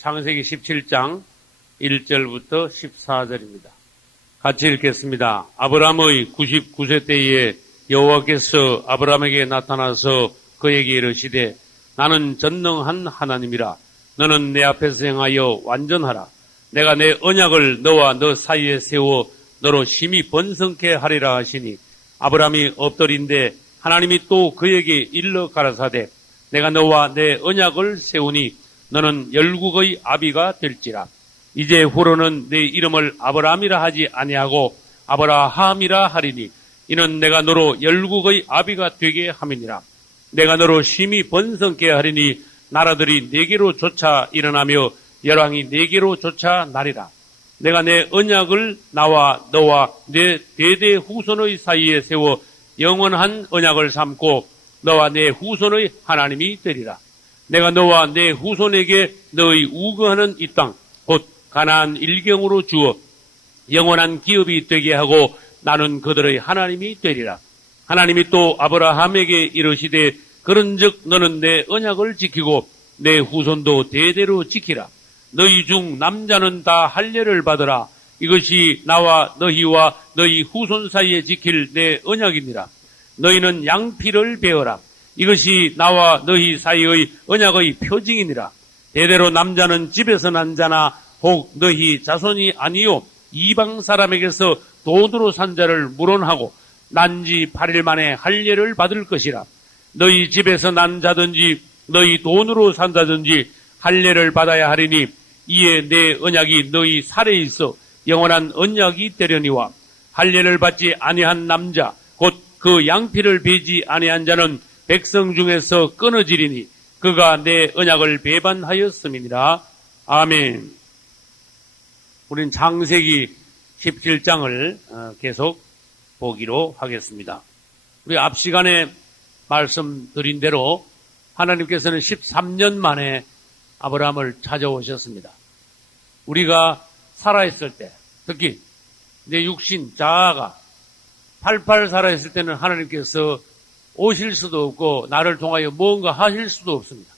창세기 17장 1절부터 14절입니다. 같이 읽겠습니다. 아브라함의 99세 때에 여호와께서 아브라함에게 나타나서 그에게 이르시되 나는 전능한 하나님이라. 너는 내 앞에서 행하여 완전하라. 내가 내 언약을 너와 너 사이에 세워 너로 심히 번성케 하리라 하시니 아브라함이 엎드린데 하나님이 또 그에게 일러 가라사대 내가 너와 내 언약을 세우니 너는 열국의 아비가 될지라. 이제 후로는 내 이름을 아브라함이라 하지 아니하고 아브라함이라 하리니 이는 내가 너로 열국의 아비가 되게 함이니라. 내가 너로 심히 번성케 하리니 나라들이 네게로 쫓아 일어나며 열왕이 네게로 쫓아 나리라. 내가 내 언약을 나와 너와 내 대대 후손의 사이에 세워 영원한 언약을 삼고 너와 내 후손의 하나님이 되리라. 내가 너와 내 후손에게 너의 우거하는 이 땅 곧 가나안 일경으로 주어 영원한 기업이 되게 하고 나는 그들의 하나님이 되리라. 하나님이 또 아브라함에게 이르시되 그런즉 너는 내 언약을 지키고 내 후손도 대대로 지키라. 너희 중 남자는 다 할례를 받으라. 이것이 나와 너희와 너희 후손 사이에 지킬 내 언약이니라. 너희는 양피를 베어라. 이것이 나와 너희 사이의 언약의 표징이니라. 대대로 남자는 집에서 난 자나 혹 너희 자손이 아니요 이방 사람에게서 돈으로 산 자를 물원하고 난지 8일 만에 할례를 받을 것이라. 너희 집에서 난 자든지 너희 돈으로 산다든지 할례를 받아야 하리니 이에 내 언약이 너희 살에 있어 영원한 언약이 되려니와 할례를 받지 아니한 남자 곧 그 양피를 베지 아니한 자는 백성 중에서 끊어지리니 그가 내 언약을 배반하였음이니라. 아멘. 우린 창세기 17장을 계속 보기로 하겠습니다. 우리 앞 시간에 말씀드린 대로 하나님께서는 13년 만에 아브라함을 찾아오셨습니다. 우리가 살아있을 때, 특히 내 육신 자아가 팔팔 살아있을 때는 하나님께서 오실 수도 없고 나를 통하여 무언가 하실 수도 없습니다.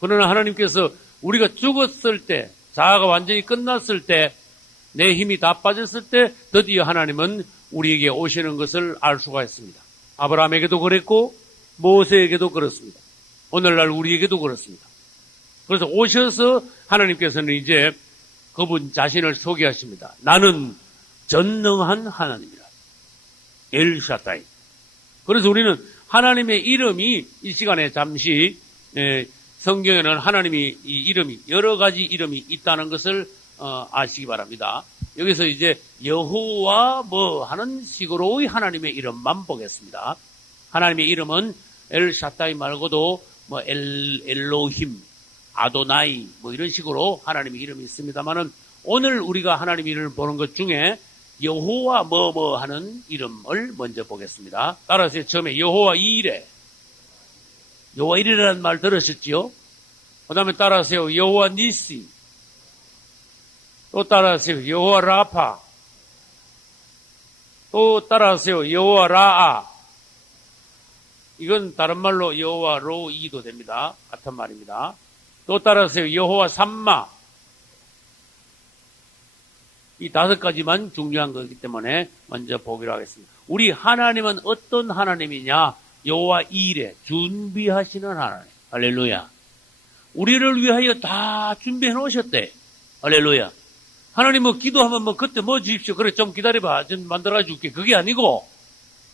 그러나 하나님께서 우리가 죽었을 때, 자아가 완전히 끝났을 때, 내 힘이 다 빠졌을 때 드디어 하나님은 우리에게 오시는 것을 알 수가 있습니다. 아브라함에게도 그랬고 모세에게도 그렇습니다. 오늘날 우리에게도 그렇습니다. 그래서 오셔서 하나님께서는 이제 그분 자신을 소개하십니다. 나는 전능한 하나님이라. 엘샤다이. 그래서 우리는 하나님의 이름이 이 시간에 잠시 성경에는 하나님이 이 이름이 여러 가지 이름이 있다는 것을 아시기 바랍니다. 여기서 이제 여호와 뭐 하는 식으로의 하나님의 이름만 보겠습니다. 하나님의 이름은 엘샤다이 말고도 뭐 엘로힘, 아도나이 뭐 이런 식으로 하나님의 이름이 있습니다만은 오늘 우리가 하나님의 이름을 보는 것 중에 여호와 뭐 하는 이름을 먼저 보겠습니다. 따라서 처음에 여호와 이레. 여호와 이레라는 말 들으셨지요? 그 다음에 따라하세요. 여호와 니시. 또 따라하세요. 여호와 라파. 또 따라하세요. 여호와 라아. 이건 다른 말로 여호와 로이도 됩니다. 같은 말입니다. 또 따라하세요. 여호와 삼마. 이 5가지만 중요한 거기 때문에 먼저 보기로 하겠습니다. 우리 하나님은 어떤 하나님이냐? 여호와 이레, 준비하시는 하나님. 할렐루야. 우리를 위하여 다 준비해 놓으셨대. 할렐루야. 하나님은 기도하면 뭐 그때 뭐 주십시오. 그래 좀 기다려봐. 좀 만들어 줄게. 그게 아니고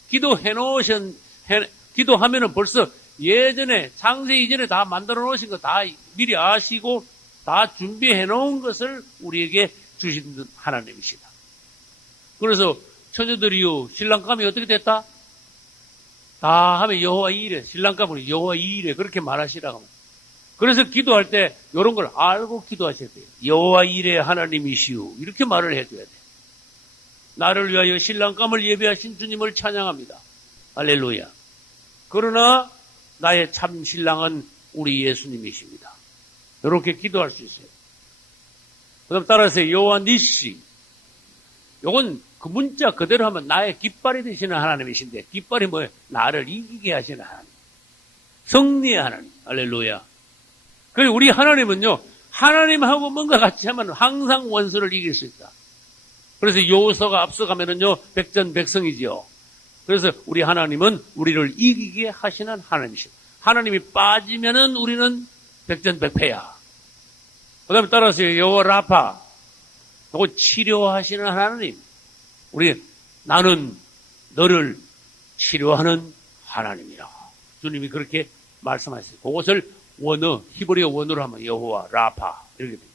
기도하면은 벌써 예전에 창세 이전에 다 만들어 놓으신 거 다 미리 아시고 다 준비해 놓은 것을 우리에게 주신 하나님이시다. 그래서 처녀들이요 신랑감이 어떻게 됐다? 다 하면 여호와 이레, 신랑감은 여호와 이레 그렇게 말하시라고 합니다. 그래서 기도할 때 이런 걸 알고 기도하셔야 돼요. 여호와 이레 하나님이시오 이렇게 말을 해줘야 돼요. 나를 위하여 신랑감을 예배하신 주님을 찬양합니다. 할렐루야. 그러나 나의 참 신랑은 우리 예수님이십니다. 이렇게 기도할 수 있어요. 그 다음 따라서 여호와 니시. 요건 그 문자 그대로 하면 나의 깃발이 되시는 하나님이신데 깃발이 뭐예요? 나를 이기게 하시는 하나님. 승리의 하나님. 할렐루야. 그리고 우리 하나님은요 하나님하고 뭔가 같이 하면 항상 원수를 이길 수 있다. 그래서 요서가 앞서가면은요, 백전백승이지요. 그래서 우리 하나님은 우리를 이기게 하시는 하나님이시다. 하나님이 빠지면은 우리는 백전백패야. 그 다음에 따라서 여호와 라파, 요거 치료하시는 하나님. 나는 너를 치료하는 하나님이라. 주님이 그렇게 말씀하셨어요. 그것을 원어, 히브리어 원어로 하면 여호와 라파 이렇게 됩니다.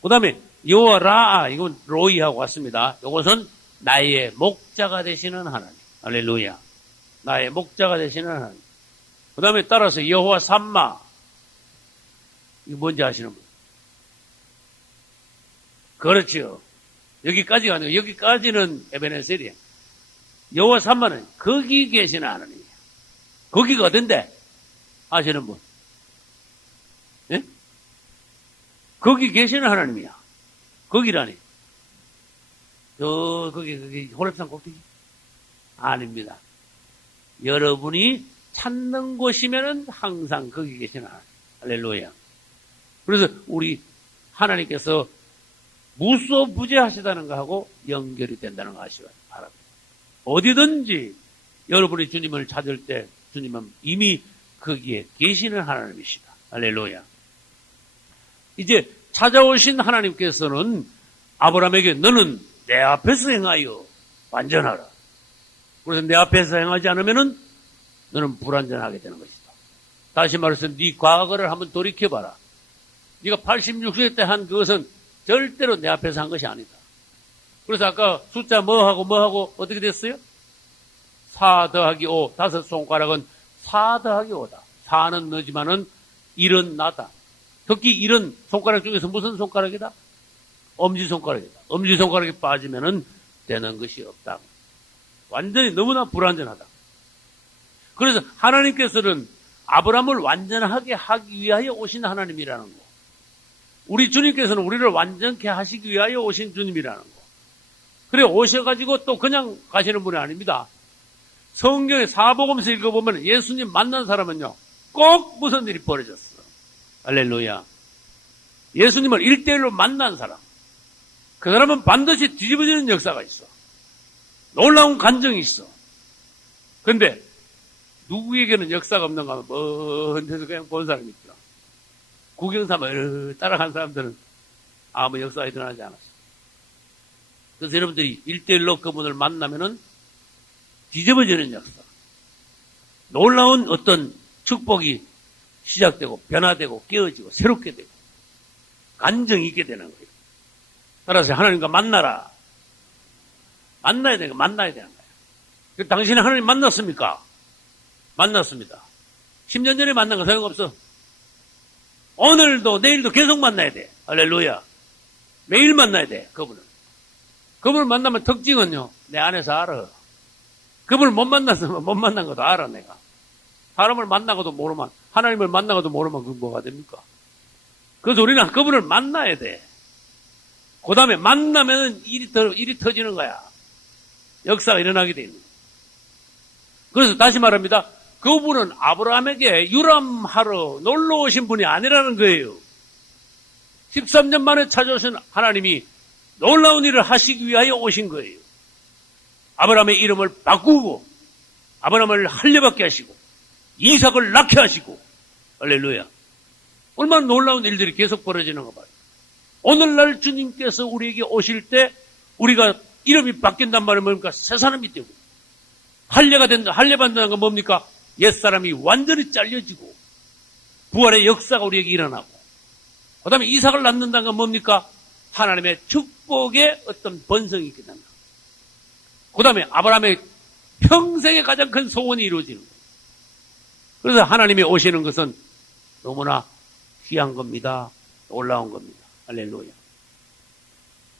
그 다음에 여호와 라아, 이건 로이하고 같습니다. 이것은 나의 목자가 되시는 하나님. 할렐루야. 나의 목자가 되시는 하나님. 그 다음에 따라서 여호와 삼마. 이거 뭔지 아시는 분? 그렇죠. 여기까지가 아니고 여기까지는 에베네셀이에요. 여호와 삼마는 거기 계시는 하나님이에요. 거기가 어딘데? 아시는 분? 예? 거기 계시는 하나님이야. 거기라니. 거기 호렙산 꼭대기? 아닙니다. 여러분이 찾는 곳이면은 항상 거기 계시는 하나님. 할렐루야. 그래서 우리 하나님께서 무소부재하시다는 것하고 연결이 된다는 거 아시기 바랍니다. 어디든지 여러분이 주님을 찾을 때 주님은 이미 거기에 계시는 하나님이시다. 할렐루야. 이제 찾아오신 하나님께서는 아브라함에게 너는 내 앞에서 행하여 완전하라. 그래서 내 앞에서 행하지 않으면은 너는 불완전하게 되는 것이다. 다시 말해서 네 과거를 한번 돌이켜봐라. 네가 86세 때 한 그것은 절대로 내 앞에서 한 것이 아니다. 그래서 아까 숫자 뭐하고 어떻게 됐어요? 4 더하기 5, 5 손가락은 4 더하기 5다. 4는 너지만은 1은 나다. 특히 1은 손가락 중에서 무슨 손가락이다? 엄지손가락이다. 엄지손가락이 빠지면은 되는 것이 없다. 완전히 너무나 불완전하다. 그래서 하나님께서는 아브라함을 완전하게 하기 위하여 오신 하나님이라는 거. 우리 주님께서는 우리를 완전케 하시기 위하여 오신 주님이라는 거. 그래 오셔가지고 또 그냥 가시는 분이 아닙니다. 성경의 사복음서 읽어보면 예수님 만난 사람은요, 꼭 무슨 일이 벌어졌어. 할렐루야. 예수님을 1대1로 만난 사람. 그 사람은 반드시 뒤집어지는 역사가 있어. 놀라운 간정이 있어. 근데 누구에게는 역사가 없는가 하면 먼 데서 그냥 본 사람이 있더라. 구경삼아 따라간 사람들은 아무 역사가 일어나지 않았어. 그래서 여러분들이 1대1로 그분을 만나면은 뒤집어지는 역사. 놀라운 어떤 축복이 시작되고 변화되고 깨어지고 새롭게 되고 간정이 있게 되는 거예요. 따라서 하나님과 만나라. 만나야 되는 거야. 당신이 하나님 만났습니까? 만났습니다. 10년 전에 만난 거 소용없어. 오늘도 내일도 계속 만나야 돼. 할렐루야. 매일 만나야 돼. 그분을 만나면 특징은요, 내 안에서 알아. 그분을 못 만났으면 못 만난 것도 알아, 내가. 사람을 만나고도 모르면, 하나님을 만나고도 모르면 그건 뭐가 됩니까? 그래서 우리는 그분을 만나야 돼. 그 다음에 만나면 일이 터지는 거야. 역사가 일어나게 돼 있는 거야. 그래서 다시 말합니다. 그분은 아브라함에게 유람하러 놀러 오신 분이 아니라는 거예요. 13년 만에 찾아오신 하나님이 놀라운 일을 하시기 위하여 오신 거예요. 아브라함의 이름을 바꾸고 아브라함을 할례받게 하시고 이삭을 낳게 하시고 할렐루야. 얼마나 놀라운 일들이 계속 벌어지는 거 봐요. 오늘날 주님께서 우리에게 오실 때 우리가 이름이 바뀐단 말은 뭡니까? 새 사람이 되고 할례가 된다. 할례받는다는 건 뭡니까? 옛사람이 완전히 잘려지고 부활의 역사가 우리에게 일어나고 그 다음에 이삭을 낳는다는 건 뭡니까? 하나님의 축복의 어떤 번성이 있게 된다. 그 다음에 아브라함의 평생의 가장 큰 소원이 이루어지는 거예요. 그래서 하나님이 오시는 것은 너무나 귀한 겁니다. 놀라운 겁니다. 할렐루야.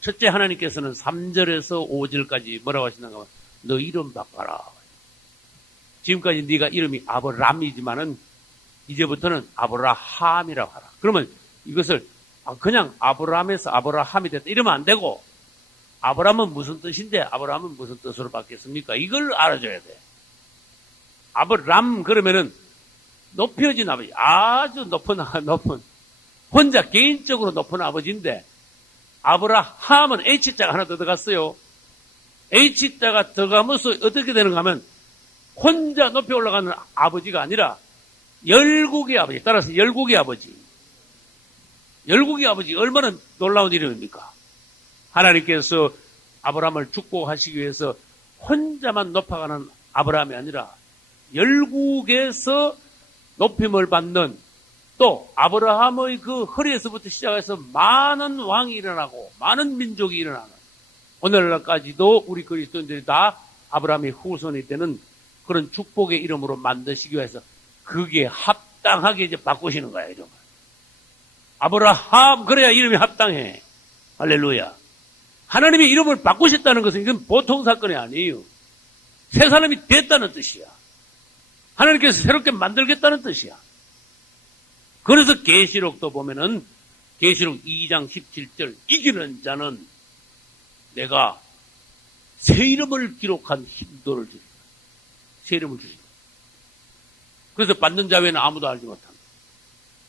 첫째 하나님께서는 3절에서 5절까지 뭐라고 하시는가 하면 너 이름 바꿔라. 지금까지 네가 이름이 아브람이지만은 이제부터는 아브라함이라고 하라. 그러면 이것을 그냥 아브람에서 아브라함이 됐다 이러면 안 되고 아브람은 무슨 뜻인데 아브람은 무슨 뜻으로 바뀌었습니까? 이걸 알아줘야 돼. 아브람 그러면은 높여진 아버지, 아주 높은 혼자 개인적으로 높은 아버지인데 아브라함은 H자가 하나 더 들어갔어요. H자가 들어가면서 어떻게 되는가 하면 혼자 높이 올라가는 아버지가 아니라 열국의 아버지, 따라서 열국의 아버지. 열국의 아버지 얼마나 놀라운 이름입니까? 하나님께서 아브라함을 축복하시기 위해서 혼자만 높아가는 아브라함이 아니라 열국에서 높임을 받는, 또 아브라함의 그 허리에서부터 시작해서 많은 왕이 일어나고 많은 민족이 일어나는, 오늘날까지도 우리 그리스도인들이 다 아브라함의 후손이 되는 그런 축복의 이름으로 만드시기 위해서 그게 합당하게 이제 바꾸시는 거야, 이름을. 아브라함, 그래야 이름이 합당해. 할렐루야. 하나님이 이름을 바꾸셨다는 것은 이건 보통 사건이 아니에요. 새 사람이 됐다는 뜻이야. 하나님께서 새롭게 만들겠다는 뜻이야. 그래서 계시록도 보면은 계시록 2장 17절, 이기는 자는 내가 새 이름을 기록한 힘도를 주리라. 새 이름을 주신다. 그래서 받는 자 외에는 아무도 알지 못합니다.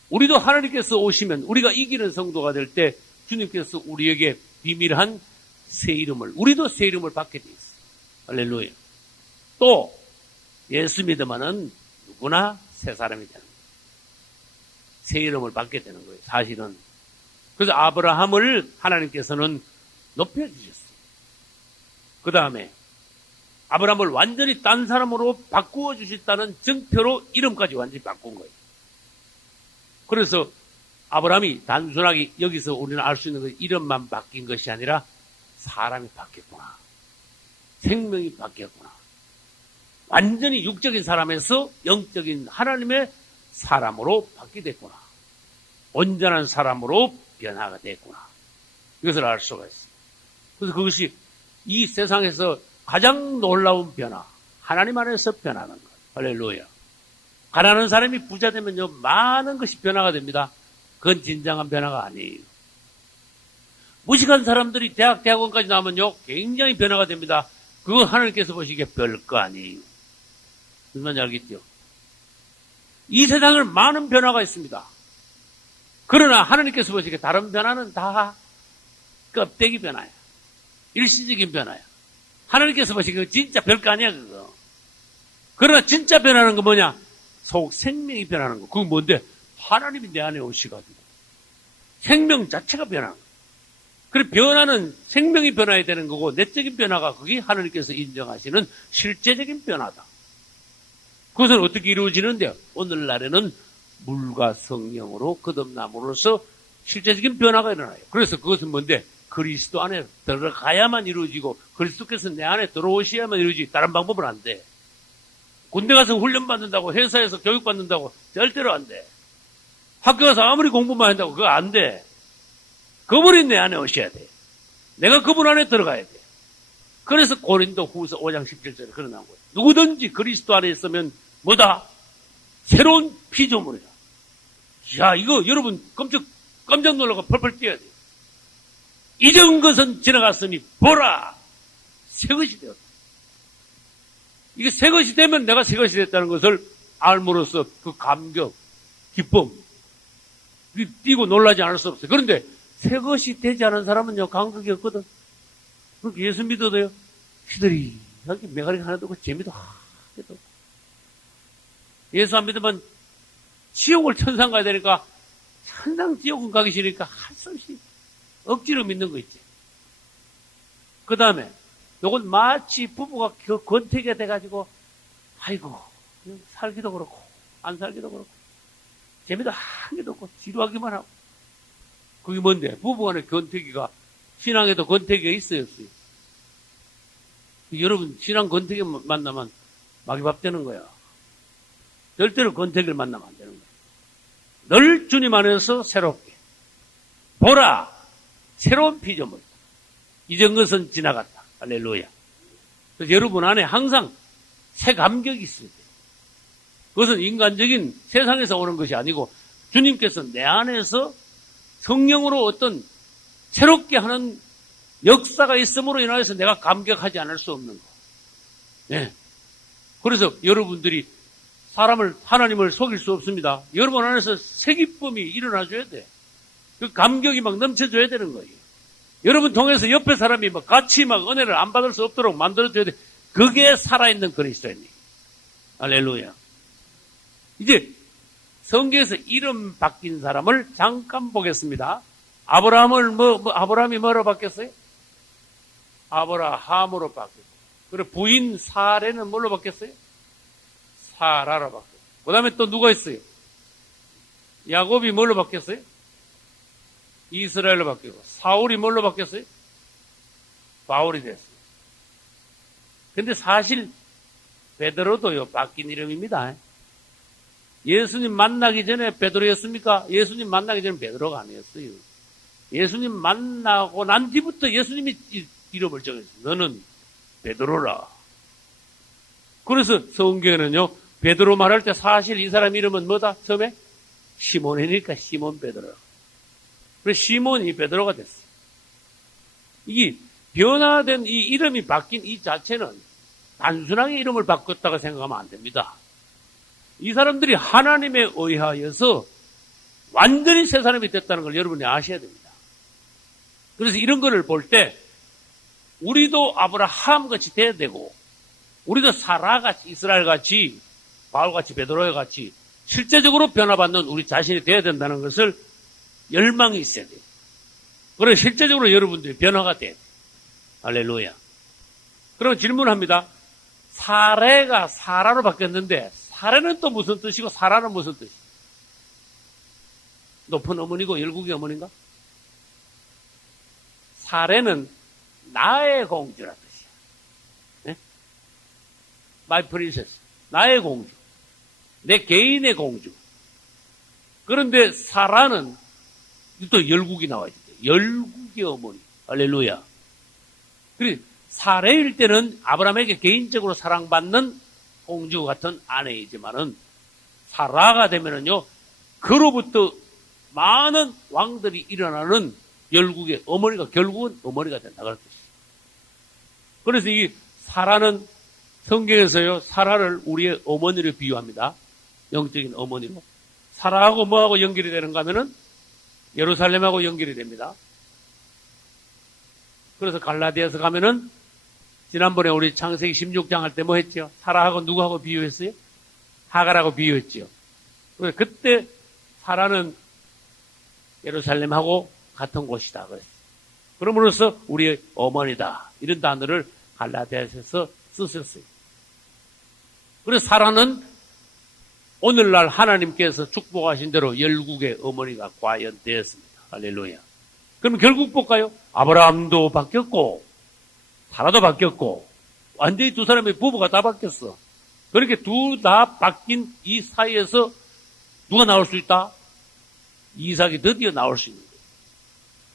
우리도 하나님께서 오시면 우리가 이기는 성도가 될 때 주님께서 우리에게 비밀한 새 이름을, 우리도 새 이름을 받게 돼 있어요. 할렐루야. 또 예수 믿으면은 누구나 새 사람이 되는 거예요. 새 이름을 받게 되는 거예요, 사실은. 그래서 아브라함을 하나님께서는 높여주셨어요. 그 다음에 아브라함을 완전히 딴 사람으로 바꾸어 주셨다는 증표로 이름까지 완전히 바꾼 거예요. 그래서 아브라함이 단순하게 여기서 우리는 알 수 있는 건 이름만 바뀐 것이 아니라 사람이 바뀌었구나. 생명이 바뀌었구나. 완전히 육적인 사람에서 영적인 하나님의 사람으로 바뀌게 됐구나. 온전한 사람으로 변화가 됐구나. 이것을 알 수가 있어요. 그래서 그것이 이 세상에서 가장 놀라운 변화, 하나님 안에서 변하는 것. 할렐루야. 가난한 사람이 부자 되면요, 많은 것이 변화가 됩니다. 그건 진정한 변화가 아니에요. 무식한 사람들이 대학원까지 나오면요, 굉장히 변화가 됩니다. 그건 하나님께서 보시기에 별거 아니에요. 무슨 말인지 알겠죠? 이 세상에 많은 변화가 있습니다. 그러나 하나님께서 보시기에 다른 변화는 다 껍데기 변화야. 일시적인 변화야. 하나님께서 보시기에 진짜 별거 아니야, 그거. 그러나 진짜 변하는 건 뭐냐? 속 생명이 변하는 거. 그건 뭔데? 하나님이 내 안에 오시가지고 생명 자체가 변하는 거예요. 그래서 변화는 생명이 변화해야 되는 거고, 내적인 변화가 그게 하나님께서 인정하시는 실제적인 변화다. 그것은 어떻게 이루어지는데요? 오늘날에는 물과 성령으로 거듭남으로써 실제적인 변화가 일어나요. 그래서 그것은 뭔데? 그리스도 안에 들어가야만 이루어지고, 그리스도께서 내 안에 들어오셔야만 이루어지지, 다른 방법은 안 돼. 군대 가서 훈련받는다고, 회사에서 교육받는다고 절대로 안 돼. 학교 가서 아무리 공부만 한다고 그거 안 돼. 그분이 내 안에 오셔야 돼. 내가 그분 안에 들어가야 돼. 그래서 고린도 후서 5장 17절에 그런 나온 거예요. 누구든지 그리스도 안에 있으면 뭐다? 새로운 피조물이다. 야, 이거 여러분 깜짝 놀라고 펄펄 뛰어야 돼요. 이전 것은 지나갔으니 보라, 새 것이 되었다. 이게 새 것이 되면 내가 새 것이 됐다는 것을 알므로써 그 감격, 기쁨, 뛰고 놀라지 않을 수 없어요. 그런데 새 것이 되지 않은 사람은요, 감격이 없거든. 그러니까 예수 믿어도요, 시들이 메가리 하나도 없고 재미도 하나도 없고. 예수 안 믿으면 지옥을 천상 가야 되니까, 천상 지옥은 가기 싫으니까 할 수 없이 억지로 믿는 거 있지. 그 다음에 요건 마치 부부가 권태기가 돼가지고, 아이고, 살기도 그렇고 안 살기도 그렇고 재미도 한 개도 없고 지루하기만 하고. 그게 뭔데? 부부간의 권태기가, 신앙에도 권태기가 있어요, 없어요? 여러분, 신앙 권태기 만나면 마귀밥 되는 거야. 절대로 권태기를 만나면 안 되는 거야. 늘 주님 안에서 새롭게 보라, 새로운 피조물. 이전 것은 지나갔다. 할렐루야. 그래서 여러분 안에 항상 새 감격이 있어야 돼요. 그것은 인간적인 세상에서 오는 것이 아니고 주님께서 내 안에서 성령으로 어떤 새롭게 하는 역사가 있음으로 인하여서 내가 감격하지 않을 수 없는 거. 네. 그래서 여러분들이 하나님을 속일 수 없습니다. 여러분 안에서 새 기쁨이 일어나줘야 돼. 그 감격이 막 넘쳐줘야 되는 거예요. 여러분 통해서 옆에 사람이 막 같이 막 은혜를 안 받을 수 없도록 만들어줘야 돼. 그게 살아있는 그리스도인이에요. 할렐루야. 이제 성경에서 이름 바뀐 사람을 잠깐 보겠습니다. 아브라함이 뭐로 바뀌었어요? 아브라함으로 바뀌었고, 그리고 부인 사레는 뭘로 바뀌었어요? 사라로 바뀌었고, 그 다음에 또 누가 있어요? 야곱이 뭘로 바뀌었어요? 이스라엘로 바뀌고, 사울이 뭘로 바뀌었어요? 바울이 됐어요. 근데 사실 베드로도요 바뀐 이름입니다. 예수님 만나기 전에 베드로였습니까? 예수님 만나기 전에 베드로가 아니었어요. 예수님 만나고 난 뒤부터 예수님이 이름을 정했어요. 너는 베드로라. 그래서 성경에는요 베드로 말할 때 사실 이 사람 이름은 뭐다? 처음에 시몬이니까 시몬 베드로라. 그래서 시몬이 베드로가 됐어요. 이게 변화된 이 이름이 바뀐 이 자체는 단순하게 이름을 바꿨다고 생각하면 안 됩니다. 이 사람들이 하나님에 의하여서 완전히 새 사람이 됐다는 걸 여러분이 아셔야 됩니다. 그래서 이런 거를 볼 때 우리도 아브라함같이 돼야 되고 우리도 사라같이 이스라엘같이 바울같이 베드로같이 실제적으로 변화받는 우리 자신이 돼야 된다는 것을 열망이 있어야 돼요. 그래서 실제적으로 여러분들이 변화가 돼야 돼요. 할렐루야. 그럼 질문합니다. 사레가 사라로 바뀌었는데 사레는 또 무슨 뜻이고 사라는 무슨 뜻이에요? 높은 어머니고 열국의 어머니인가? 사레는 나의 공주라 뜻이야. 네? My princess. 나의 공주. 내 개인의 공주. 그런데 사라는 또 열국이 나와야 돼. 열국의 어머니. 할렐루야. 그리고 사레일 때는 아브라함에게 개인적으로 사랑받는 공주 같은 아내이지만은 사라가 되면은요, 그로부터 많은 왕들이 일어나는 열국의 어머니가 결국은 어머니가 된다 그런 뜻이에요. 그래서 이 사라는 성경에서요, 사라를 우리의 어머니로 비유합니다. 영적인 어머니로. 사라하고 뭐하고 연결이 되는가 하면은 예루살렘하고 연결이 됩니다. 그래서 갈라디아서 가면은 지난번에 우리 창세기 16장 할 때 뭐 했죠? 사라하고 누구하고 비유했어요? 하갈하고 비유했죠. 그래서 그때 사라는 예루살렘하고 같은 곳이다 그랬어요. 그럼으로써 우리의 어머니다 이런 단어를 갈라디아서에서 쓰셨어요. 그래서 사라는 오늘날 하나님께서 축복하신 대로 열국의 어머니가 과연되었습니다. 할렐루야. 그럼 결국 볼까요? 아브라함도 바뀌었고 사라도 바뀌었고 완전히 두 사람의 부부가 다 바뀌었어. 그렇게 둘 다 바뀐 이 사이에서 누가 나올 수 있다? 이삭이 드디어 나올 수 있는 거예요.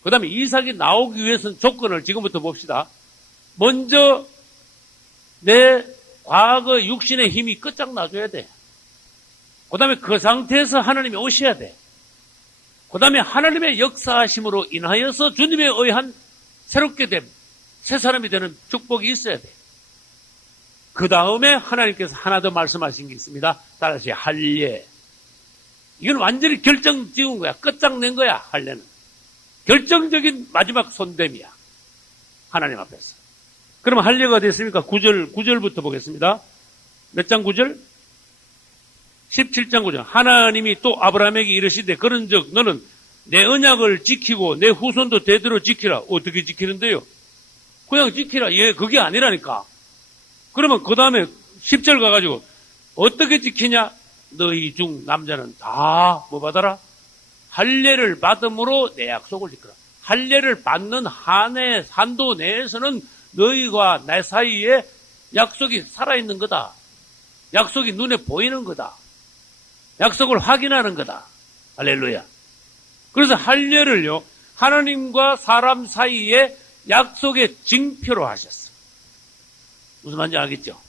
그 다음에 이삭이 나오기 위해서는 조건을 지금부터 봅시다. 먼저 내 과거 육신의 힘이 끝장나줘야 돼. 그 다음에 그 상태에서 하나님이 오셔야 돼. 그 다음에 하나님의 역사하심으로 인하여서 주님에 의한 새롭게 됨, 새 사람이 되는 축복이 있어야 돼. 그 다음에 하나님께서 하나 더 말씀하신 게 있습니다. 따라서 할례. 이건 완전히 결정 지은 거야. 끝장낸 거야, 할례는. 결정적인 마지막 손됨이야. 하나님 앞에서. 그럼 할례가 됐습니까? 9절부터 보겠습니다. 몇 장 9절? 17장 9절. 하나님이 또 아브라함에게 이르시되 그런즉 너는 내 언약을 지키고 내 후손도 대대로 지키라. 어떻게 지키는데요? 그냥 지키라. 예, 그게 아니라니까. 그러면 그 다음에 10절 가가지고 어떻게 지키냐? 너희 중 남자는 다 뭐 받아라? 할례를 받음으로 내 약속을 지켜라. 할례를 받는 한도 내에서는 너희와 내 사이에 약속이 살아있는 거다. 약속이 눈에 보이는 거다. 약속을 확인하는 거다. 할렐루야. 그래서 할례를요, 하나님과 사람 사이에 약속의 징표로 하셨어. 무슨 말인지 알겠죠?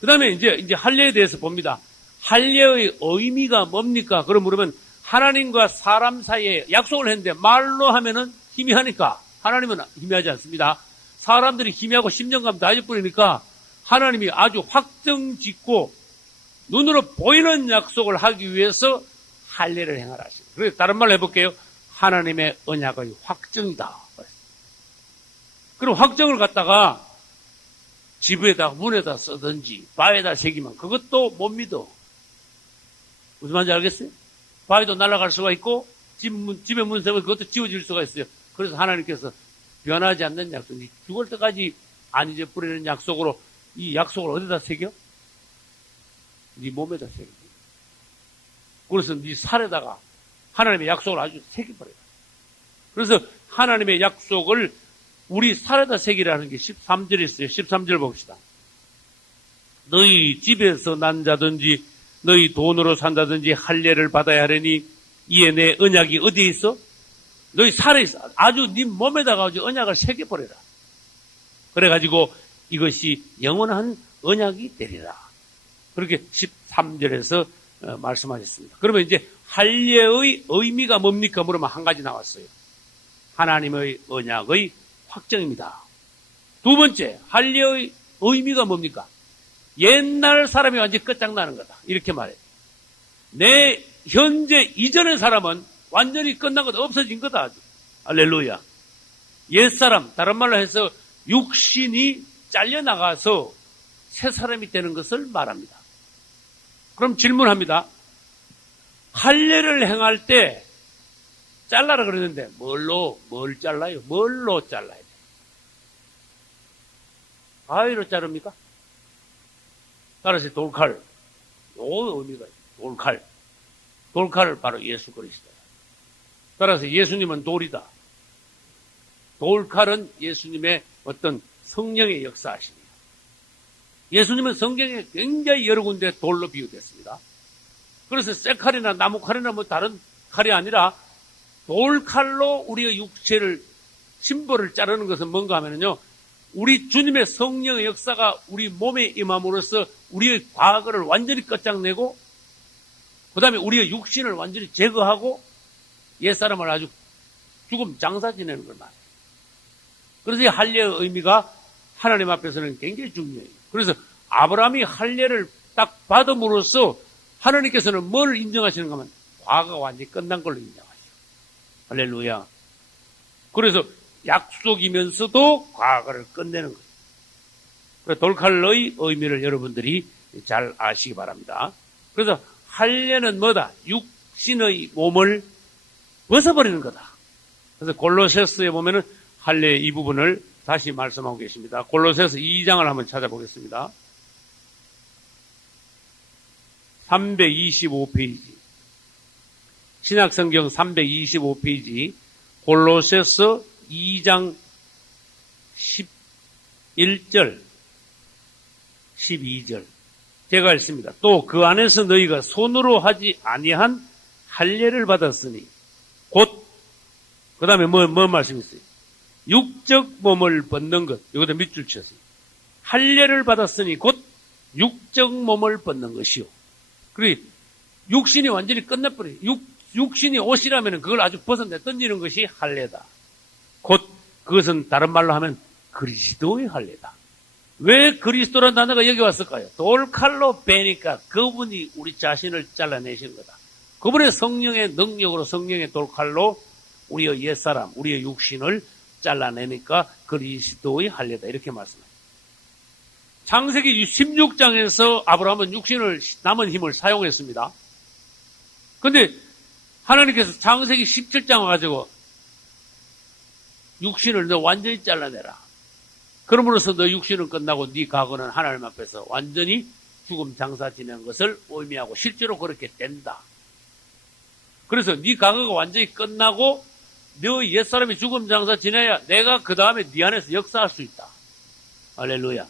그 다음에 이제 할례에 대해서 봅니다. 할례의 의미가 뭡니까? 그러면 하나님과 사람 사이에 약속을 했는데 말로 하면은 희미하니까 하나님은 희미하지 않습니다. 사람들이 희미하고 10년간 다 잊어버리니까 하나님이 아주 확정짓고 눈으로 보이는 약속을 하기 위해서 할례를 행하라 하시고. 그래서 다른 말로 해볼게요. 하나님의 언약의 확정이다. 그럼 확정을 갖다가 지부에다 문에다 쓰든지 바에다 새기면 그것도 못 믿어. 무슨 말인지 알겠어요? 바위도 날아갈 수가 있고 집에 문 세우면 그것도 지워질 수가 있어요. 그래서 하나님께서 변하지 않는 약속, 죽을 때까지 안 잊어버리는 약속으로 이 약속을 어디다 새겨? 네 몸에다 새겨. 그래서 네 살에다가 하나님의 약속을 아주 새겨버려요. 그래서 하나님의 약속을 우리 살에다 새기라는 게 13절에 있어요. 13절 봅시다. 너희 집에서 난 자든지 너희 돈으로 산다든지 할례를 받아야 하려니 이에 내 언약이 어디에 있어? 너희 살에 있어. 아주 네 몸에다가 아주 언약을 새겨버려라. 그래가지고 이것이 영원한 언약이 되리라. 그렇게 13절에서 말씀하셨습니다. 그러면 이제 할례의 의미가 뭡니까? 물으면 한 가지 나왔어요. 하나님의 언약의 확정입니다. 두 번째, 할례의 의미가 뭡니까? 옛날 사람이 완전히 끝장나는 거다. 이렇게 말해요. 내 현재 이전의 사람은 완전히 끝난 거다. 없어진 거다. 아주. 할렐루야. 옛사람, 다른 말로 해서 육신이 잘려나가서 새 사람이 되는 것을 말합니다. 그럼 질문합니다. 할례를 행할 때 잘라라 그러는데 뭘 잘라요? 뭘로 잘라야 돼요? 바위로 자릅니까? 따라서 돌칼, 요 의미가 있어요. 돌칼을 바로 예수 그리스도예요. 따라서 예수님은 돌이다. 돌칼은 예수님의 어떤 성령의 역사하심이에요. 예수님은 성경에 굉장히 여러 군데 돌로 비유됐습니다. 그래서 쇠칼이나 나무칼이나 뭐 다른 칼이 아니라 돌칼로 우리의 육체를, 심벌을 자르는 것은 뭔가 하면요, 우리 주님의 성령의 역사가 우리 몸에 임함으로써 우리의 과거를 완전히 끝장내고, 그 다음에 우리의 육신을 완전히 제거하고 옛사람을 아주 죽음 장사 지내는 걸 말해요. 그래서 이 할례의 의미가 하나님 앞에서는 굉장히 중요해요. 그래서 아브라함이 할례를 딱 받음으로써 하나님께서는 뭘 인정하시는가 하면 과거가 완전히 끝난 걸로 인정하시죠. 할렐루야. 그래서 약속이면서도 과거를 끝내는 거예요. 그래서 돌칼의 의미를 여러분들이 잘 아시기 바랍니다. 그래서 할례는 뭐다? 육신의 몸을 벗어버리는 거다. 그래서 골로새서에 보면은 할례 이 부분을 다시 말씀하고 계십니다. 골로새서 2장을 한번 찾아보겠습니다. 325페이지. 신약성경 325페이지. 골로새서 2장 11절, 12절. 제가 읽습니다. 또 그 안에서 너희가 손으로 하지 아니한 할례를 받았으니 곧, 그 다음에 뭐 말씀이 있어요? 육적 몸을 벗는 것. 여기다 밑줄 쳤어요. 할례를 받았으니 곧 육적 몸을 벗는 것이요. 그리고 육신이 완전히 끝내버려요. 육신이 옷이라면 그걸 아주 벗어내 던지는 것이 할례다. 곧 그것은 다른 말로 하면 그리스도의 할례다. 왜 그리스도라는 단어가 여기 왔을까요? 돌칼로 베니까 그분이 우리 자신을 잘라내신 거다. 그분의 성령의 능력으로, 성령의 돌칼로 우리의 옛사람, 우리의 육신을 잘라내니까 그리스도의 할례다. 이렇게 말씀합니다. 창세기 16장에서 아브라함은 육신을, 남은 힘을 사용했습니다. 그런데 하나님께서 창세기 17장 와가지고 육신을 너 완전히 잘라내라. 그러므로써 너 육신은 끝나고 네 과거는 하나님 앞에서 완전히 죽음 장사 지낸 것을 의미하고 실제로 그렇게 된다. 그래서 네 과거가 완전히 끝나고 너 옛사람이 죽음 장사 지내야 내가 그 다음에 네 안에서 역사할 수 있다. 할렐루야.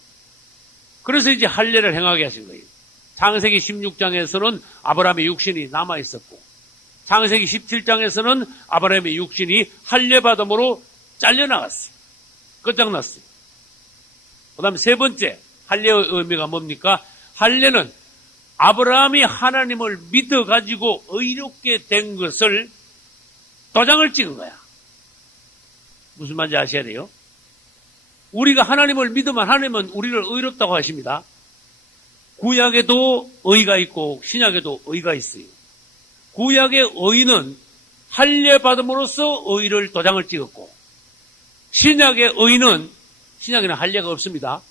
그래서 이제 할례를 행하게 하신 거예요. 창세기 16장에서는 아브라함의 육신이 남아있었고, 창세기 17장에서는 아브라함의 육신이 할례받음으로 잘려나갔어요. 끝장났어요. 그 다음에 세 번째, 할례의 의미가 뭡니까? 할례는 아브라함이 하나님을 믿어가지고 의롭게 된 것을 도장을 찍은 거야. 무슨 말인지 아셔야 돼요? 우리가 하나님을 믿으면 하나님은 우리를 의롭다고 하십니다. 구약에도 의가 있고 신약에도 의가 있어요. 구약의 의는 할례 받음으로써 의를 도장을 찍었고, 신약의 의는, 신약에는 할례가 없습니다.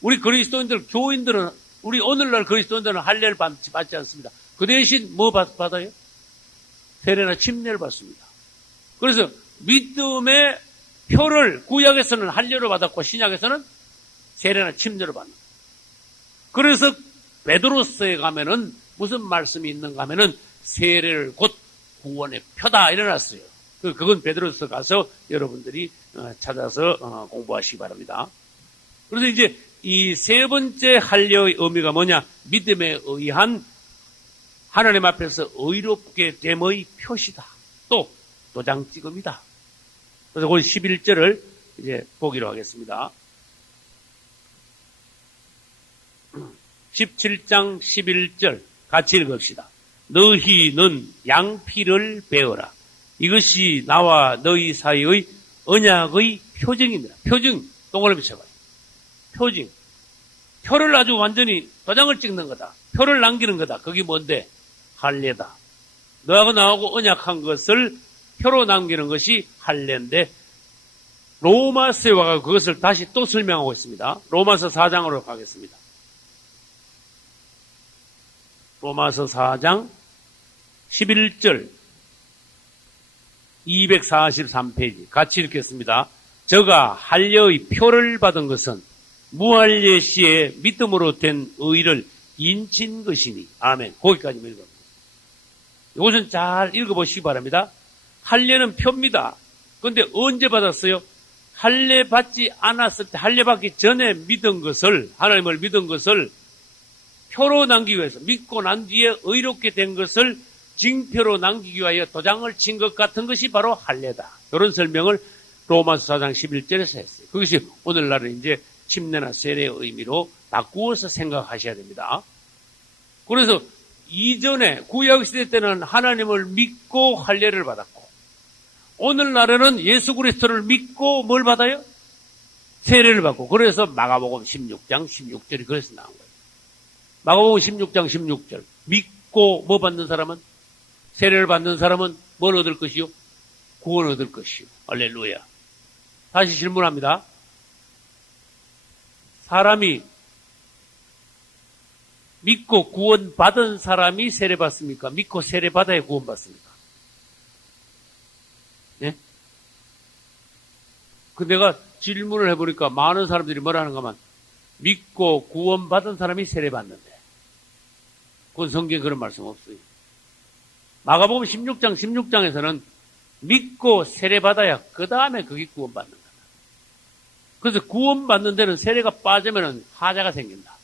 우리 그리스도인들, 교인들은, 우리 오늘날 그리스도인들은 할례를 받지 않습니다. 그 대신 뭐 받아요? 세례나 침례를 받습니다. 그래서 믿음의 표를 구약에서는 할례로 받았고 신약에서는 세례나 침례로 받는 거예요. 그래서 베드로서에 가면은 무슨 말씀이 있는가 하면은 세례를 곧 구원의 표다 이래놨어요. 그건 베드로서 가서 여러분들이 찾아서 공부하시기 바랍니다. 그래서 이제 이 세 번째 할례의 의미가 뭐냐? 믿음에 의한 하나님 앞에서 의롭게 됨의 표시다. 또 도장 찍음이다. 그래서 그 11절을 이제 보기로 하겠습니다. 17장 11절 같이 읽읍시다. 너희는 양피를 베어라. 이것이 나와 너희 사이의 언약의 표징입니다. 표징, 동그라미 쳐봐요. 표징. 표를 아주 완전히 도장을 찍는 거다. 표를 남기는 거다. 그게 뭔데? 할례다. 너하고 나하고 언약한 것을 표로 남기는 것이 할례인데 로마서에 와서 그것을 다시 또 설명하고 있습니다. 로마서 4장으로 가겠습니다. 로마서 4장 11절 243페이지 같이 읽겠습니다. 저가 할례의 표를 받은 것은 무할례 시에 믿음으로 된 의를 인친 것이니. 아멘. 거기까지 읽어봅니다. 이것은 잘 읽어보시기 바랍니다. 할례는 표입니다. 그런데 언제 받았어요? 할례 받지 않았을 때, 할례 받기 전에 믿은 것을, 하나님을 믿은 것을 표로 남기기 위해서, 믿고 난 뒤에 의롭게 된 것을 징표로 남기기 위하여 도장을 친 것 같은 것이 바로 할례다. 이런 설명을 로마서 4장 11절에서 했어요. 그것이 오늘날은 이제 침례나 세례의 의미로 바꾸어서 생각하셔야 됩니다. 그래서 이전에 구약시대 때는 하나님을 믿고 할례를 받았고 오늘날에는 예수 그리스도를 믿고 뭘 받아요? 세례를 받고. 그래서 마가복음 16장 16절이 그래서 나온 거예요. 마가복음 16장 16절 믿고 뭐 받는 사람은? 세례를 받는 사람은 뭘 얻을 것이요? 구원 얻을 것이요. 할렐루야. 다시 질문합니다. 사람이 믿고 구원받은 사람이 세례받습니까? 믿고 세례받아야 구원받습니까? 네? 그 내가 질문을 해보니까 많은 사람들이 뭐라 하는가 하면 믿고 구원받은 사람이 세례받는데 그건 성경에 그런 말씀 없어요. 마가복음 16장에서는 믿고 세례받아야 그 다음에 그게 구원받는 거다. 그래서 구원받는 데는 세례가 빠지면 하자가 생긴다.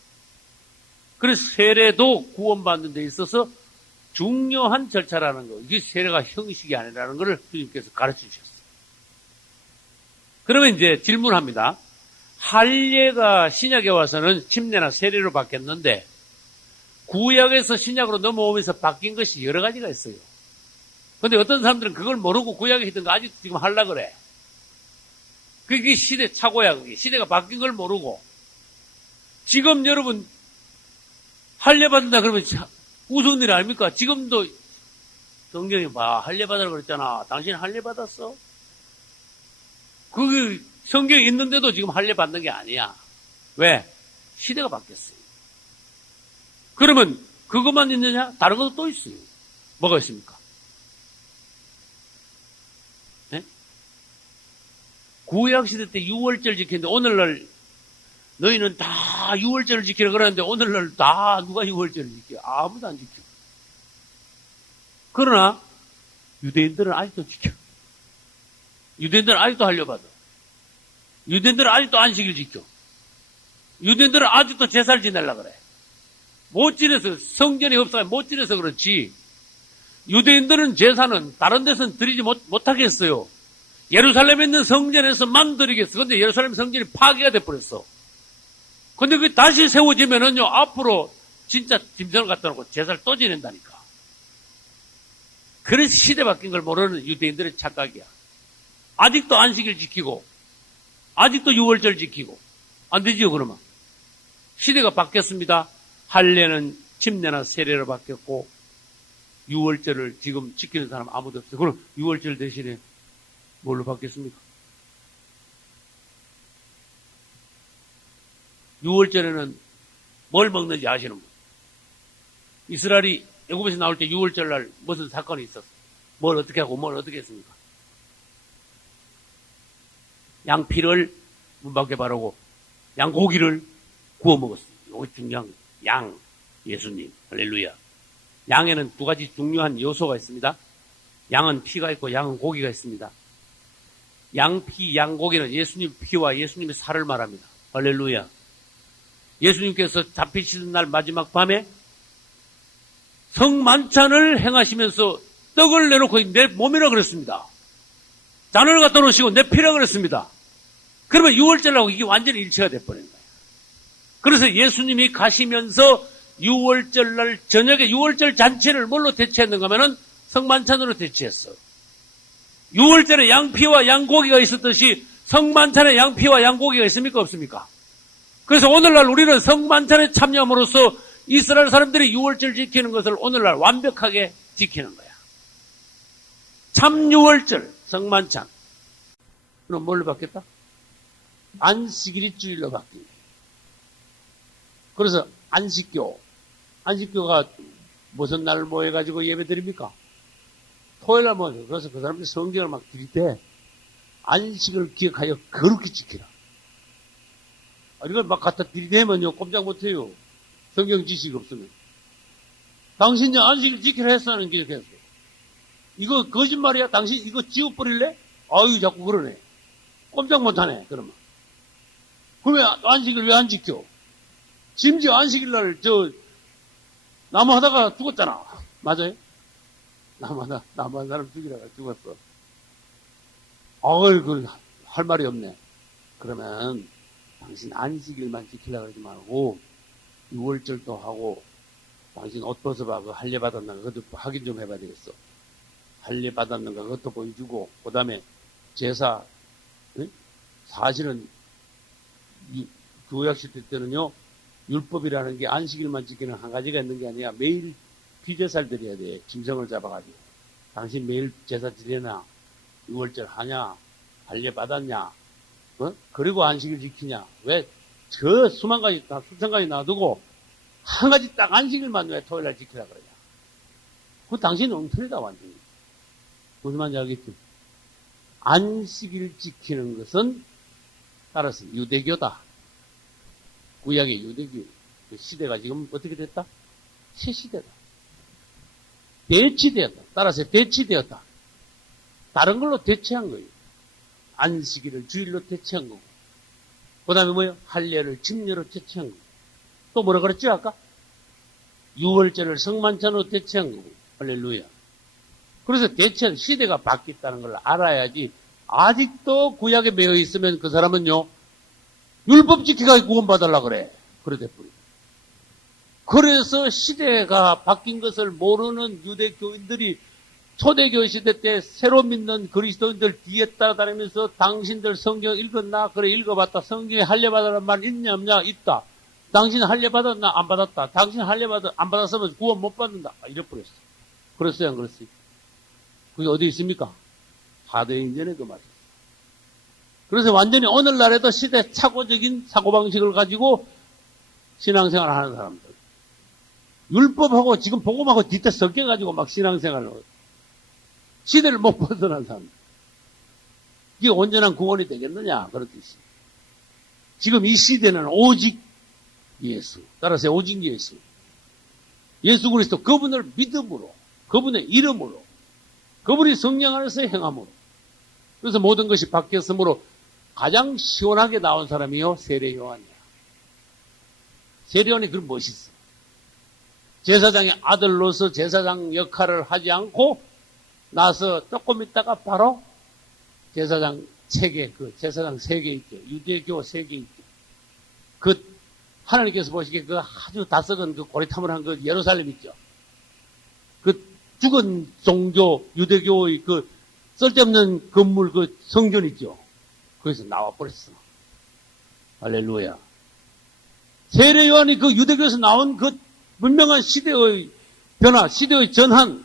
그래서 세례도 구원받는 데 있어서 중요한 절차라는 거. 이게 세례가 형식이 아니라는 것을 주님께서 가르쳐 주셨어요. 그러면 이제 질문합니다. 할례가 신약에 와서는 침례나 세례로 바뀌었는데 구약에서 신약으로 넘어오면서 바뀐 것이 여러 가지가 있어요. 그런데 어떤 사람들은 그걸 모르고 구약에 있던 거 아직도 지금 하려고 그래. 그게 시대 착오야. 그게 시대가 바뀐 걸 모르고 지금 여러분 할례 받는다 그러면 우스운 일 아닙니까? 지금도 성경이 봐 할례 받으라고 그랬잖아. 당신 할례 받았어? 그게 성경에 있는데도 지금 할례 받는 게 아니야. 왜? 시대가 바뀌었어요. 그러면 그것만 있느냐? 다른 것도 또 있어요. 뭐가 있습니까? 네? 구약시대 때 6월절 지켰는데 오늘날 너희는 다 6월절을 지키라 그러는데 오늘날 다 누가 6월절을 지켜? 아무도 안 지켜. 그러나 유대인들은 아직도 지켜. 유대인들은 아직도 할례 받아. 유대인들은 아직도 안식일 지켜. 유대인들은 아직도 제사를 지내려고 그래. 못 지내서 성전이 없어서 못 지내서 그렇지. 유대인들은 제사는 다른 데서는 드리지 못하겠어요. 예루살렘에 있는 성전에서만 드리겠어. 근데 예루살렘 성전이 파괴가 돼버렸어. 근데 그게 다시 세워지면은요, 앞으로 진짜 짐승을 갖다 놓고 제사를 또 지낸다니까. 그래서 시대 바뀐 걸 모르는 유대인들의 착각이야. 아직도 안식일 지키고, 아직도 6월절 지키고, 안 되지요, 그러면. 시대가 바뀌었습니다. 할례는 침례나 세례로 바뀌었고, 유월절을 지금 지키는 사람 아무도 없어요. 그럼 유월절 대신에 뭘로 바뀌었습니까? 유월절에는 뭘 먹는지 아시는 분? 이스라엘이 애굽에서 나올 때 유월절 날 무슨 사건이 있었어요? 뭘 어떻게 하고 뭘 어떻게 했습니까? 양피를 문 밖에 바르고 양고기를 구워 먹었어요. 이거 중요한 거예요. 양, 예수님, 할렐루야. 양에는 두 가지 중요한 요소가 있습니다. 양은 피가 있고 양은 고기가 있습니다. 양피, 양고기는 예수님 피와 예수님의 살을 말합니다. 할렐루야. 예수님께서 잡히시는 날 마지막 밤에 성만찬을 행하시면서 떡을 내놓고 내 몸이라 그랬습니다. 잔을 갖다 놓으시고 내 피라 그랬습니다. 그러면 유월절하고 이게 완전히 일치가 돼버린 거예요. 그래서 예수님이 가시면서 유월절날 저녁에 유월절 잔치를 뭘로 대체했는가 하면은 성만찬으로 대체했어. 유월절에 양피와 양고기가 있었듯이 성만찬에 양피와 양고기가 있습니까? 없습니까? 그래서 오늘날 우리는 성만찬에 참여함으로써 이스라엘 사람들이 유월절 지키는 것을 오늘날 완벽하게 지키는 거야. 참 유월절, 성만찬. 그럼 뭘로 바뀌었다? 안식일이 주일로 바뀐 거야. 그래서 안식교가 무슨 날 모여가지고 예배 드립니까? 토요일 날 모여서. 그래서 그 사람들이 성경을 막 드릴 때 안식을 기억하여 거룩히 지키라. 이걸 막 갖다 들이대면요, 꼼짝 못해요. 성경 지식이 없으면. 당신이 안식일 지키라 했다는 게 이렇게 했어요. 이거 거짓말이야? 당신 이거 지워버릴래? 아유, 자꾸 그러네. 꼼짝 못하네, 그러면. 그러면 안식일 왜 안 지켜? 심지어 안식일 날, 나무 하다가 죽었잖아. 맞아요? 나무 한 사람 죽이다가 죽었어. 그걸 할 말이 없네. 그러면, 당신 안식일만 지키려고 하지 말고, 유월절도 하고, 당신 옷 벗어봐. 그 할례 받았는가, 그것도 확인 좀 해봐야 되겠어. 할례 받았는가, 그것도 보여주고, 그 다음에 제사, 응? 사실은, 구약시대 때는요, 율법이라는 게 안식일만 지키는 한 가지가 있는 게 아니라 매일 비제사를 드려야 돼. 짐승을 잡아가지고. 당신 매일 제사 드리나? 유월절 하냐? 할례 받았냐? 그리고 안식일 지키냐? 왜 저 수만 가지, 수천 가지 놔두고 한 가지 딱 안식일만 왜 토요일 날 지키라 그러냐? 그거 당신은 엉터리다, 완전히. 무슨 말인지 알겠지? 안식일 지키는 것은 따라서 유대교다. 구약의 유대교. 그 시대가 지금 어떻게 됐다? 새 시대다. 대치되었다. 따라서 대치되었다. 다른 걸로 대체한 거예요. 안식일을 주일로 대체한 거고. 그 다음에 뭐예요? 할례를 집례로 대체한 거고. 또 뭐라 그랬죠, 아까? 유월절을 성만찬으로 대체한 거고. 할렐루야. 그래서 대체한 시대가 바뀌었다는 걸 알아야지. 아직도 구약에 매여 있으면 그 사람은요, 율법 지키가 구원받으려고 그래. 그러대 뿌리. 그래서 시대가 바뀐 것을 모르는 유대교인들이 초대교회 시대 때 새로 믿는 그리스도인들 뒤에 따라다니면서 당신들 성경 읽었나? 그래, 읽어봤다. 성경에 할례받으라는 말 있냐, 없냐? 있다. 당신 할례받았나? 안 받았다. 당신 안 받았으면 구원 못 받는다. 이래버렸어. 그랬어요, 안 그랬어요? 그게 어디 있습니까? 사도행전에 그 말이에요. 그래서 완전히 오늘날에도 시대 착오적인 사고방식을 가지고 신앙생활을 하는 사람들. 율법하고 지금 복음하고 뒤태 섞여가지고 막 신앙생활을 하고 시대를 못 벗어난 사람들. 이게 온전한 구원이 되겠느냐? 그런 뜻이. 지금 이 시대는 오직 예수. 따라서 오직 예수. 예수 그리스도 그분을 믿음으로, 그분의 이름으로, 그분이 성령 안에서 행함으로. 그래서 모든 것이 바뀌었으므로 가장 시원하게 나온 사람이요, 세례 요한이야. 세례 요한이 그럼 멋있어. 제사장의 아들로서 제사장 역할을 하지 않고 나서 조금 있다가 바로 제사장 체계, 그 제사장 세계 있죠. 유대교 세계 있죠. 그 하나님께서 보시기에 그 아주 다썩은 그 고리탐을 한 그 예루살렘 있죠. 그 죽은 종교 유대교의 그 쓸데없는 건물 그 성전 있죠. 거기서 나와버렸어. 할렐루야. 세례 요한이 그 유대교에서 나온 그 분명한 시대의 변화, 시대의 전환,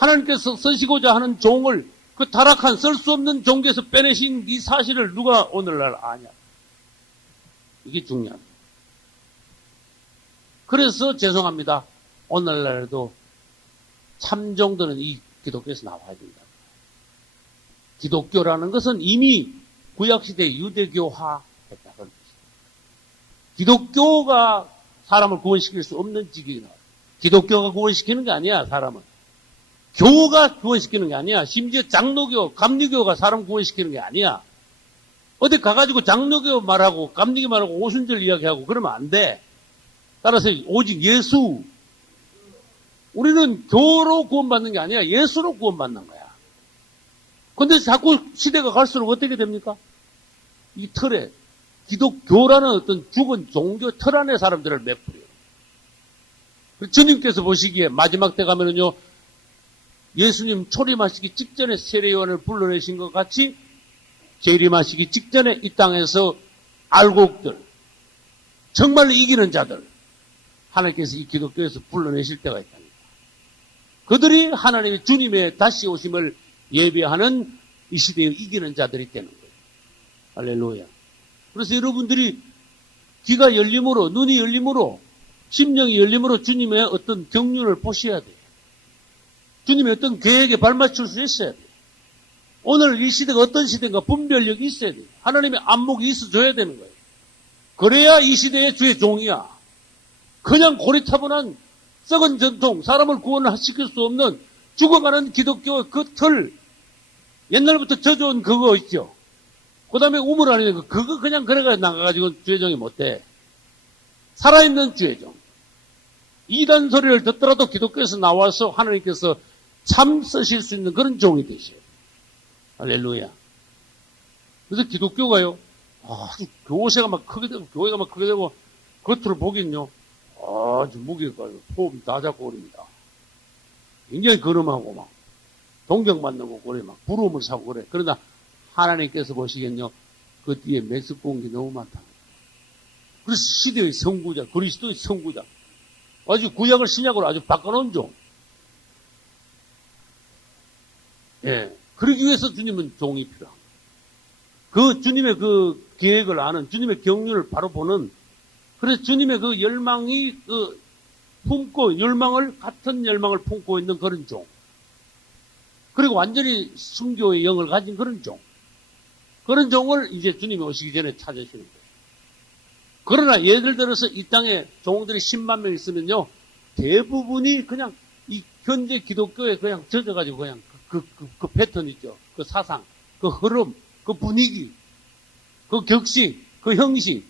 하나님께서 쓰시고자 하는 종을 그 타락한 쓸 수 없는 종에서 빼내신 이 사실을 누가 오늘날 아냐. 이게 중요합니다. 그래서 죄송합니다. 오늘날에도 참종들은 이 기독교에서 나와야 된다. 기독교라는 것은 이미 구약시대 유대교화했다. 기독교가 사람을 구원시킬 수 없는 지경이 나와요. 기독교가 구원시키는 게 아니야, 사람은. 교가 구원시키는 게 아니야. 심지어 장로교, 감리교가 사람 구원시키는 게 아니야. 어디 가가지고 장로교 말하고, 감리교 말하고, 오순절 이야기하고 그러면 안 돼. 따라서 오직 예수. 우리는 교로 구원받는 게 아니야. 예수로 구원받는 거야. 근데 자꾸 시대가 갈수록 어떻게 됩니까? 이 틀에, 기독교라는 어떤 죽은 종교 틀 안에 사람들을 매뿌려요. 주님께서 보시기에 마지막 때 가면은요, 예수님 초림하시기 직전에 세례요한을 불러내신 것 같이 재림하시기 직전에 이 땅에서 알곡들, 정말로 이기는 자들, 하나님께서 이 기독교에서 불러내실 때가 있답니다. 그들이 하나님의 주님의 다시 오심을 예배하는 이 시대에 이기는 자들이 되는 거예요. 할렐루야. 그래서 여러분들이 귀가 열림으로, 눈이 열림으로, 심령이 열림으로 주님의 어떤 경륜을 보셔야 돼요. 주님의 어떤 계획에 발맞출 수 있어야 돼요. 오늘 이 시대가 어떤 시대인가 분별력이 있어야 돼요. 하나님의 안목이 있어줘야 되는 거예요. 그래야 이 시대의 주의 종이야. 그냥 고리타분한 썩은 전통, 사람을 구원시킬 수 없는 죽어가는 기독교의 그 틀, 옛날부터 져줘온 그거 있죠. 그 다음에 우물 안에 있는 거, 그거 그냥 그래가 나가가지고 주의종이 못돼. 살아있는 주의종. 이단 소리를 듣더라도 기독교에서 나와서 하나님께서 참 쓰실 수 있는 그런 종이 되셔요. 할렐루야. 그래서 기독교가요, 아주 교세가 막 크게 되고, 교회가 막 크게 되고, 겉으로 보긴요, 아주 무게가 호흡이 다 잡고 그럽니다. 굉장히 걸음하고 막, 동경받는 거 그래, 막, 부러움을 사고 그래. 그러나 하나님께서 보시기엔요, 그 뒤에 맥스공기 너무 많다. 그래서 시대의 선구자, 그리스도의 선구자. 아주 구약을 신약으로 아주 바꿔놓은 종. 예. 그러기 위해서 주님은 종이 필요합니다. 그 주님의 그 계획을 아는, 주님의 경륜을 바로 보는, 그래서 주님의 그 열망이 같은 열망을 품고 있는 그런 종. 그리고 완전히 순교의 영을 가진 그런 종. 그런 종을 이제 주님이 오시기 전에 찾으시는 거예요. 그러나 예를 들어서 이 땅에 종들이 10만 명 있으면요, 대부분이 그냥 이 현재 기독교에 그냥 젖어가지고 그냥 그 패턴 있죠. 그 사상, 그 흐름, 그 분위기, 그 격식, 그 형식.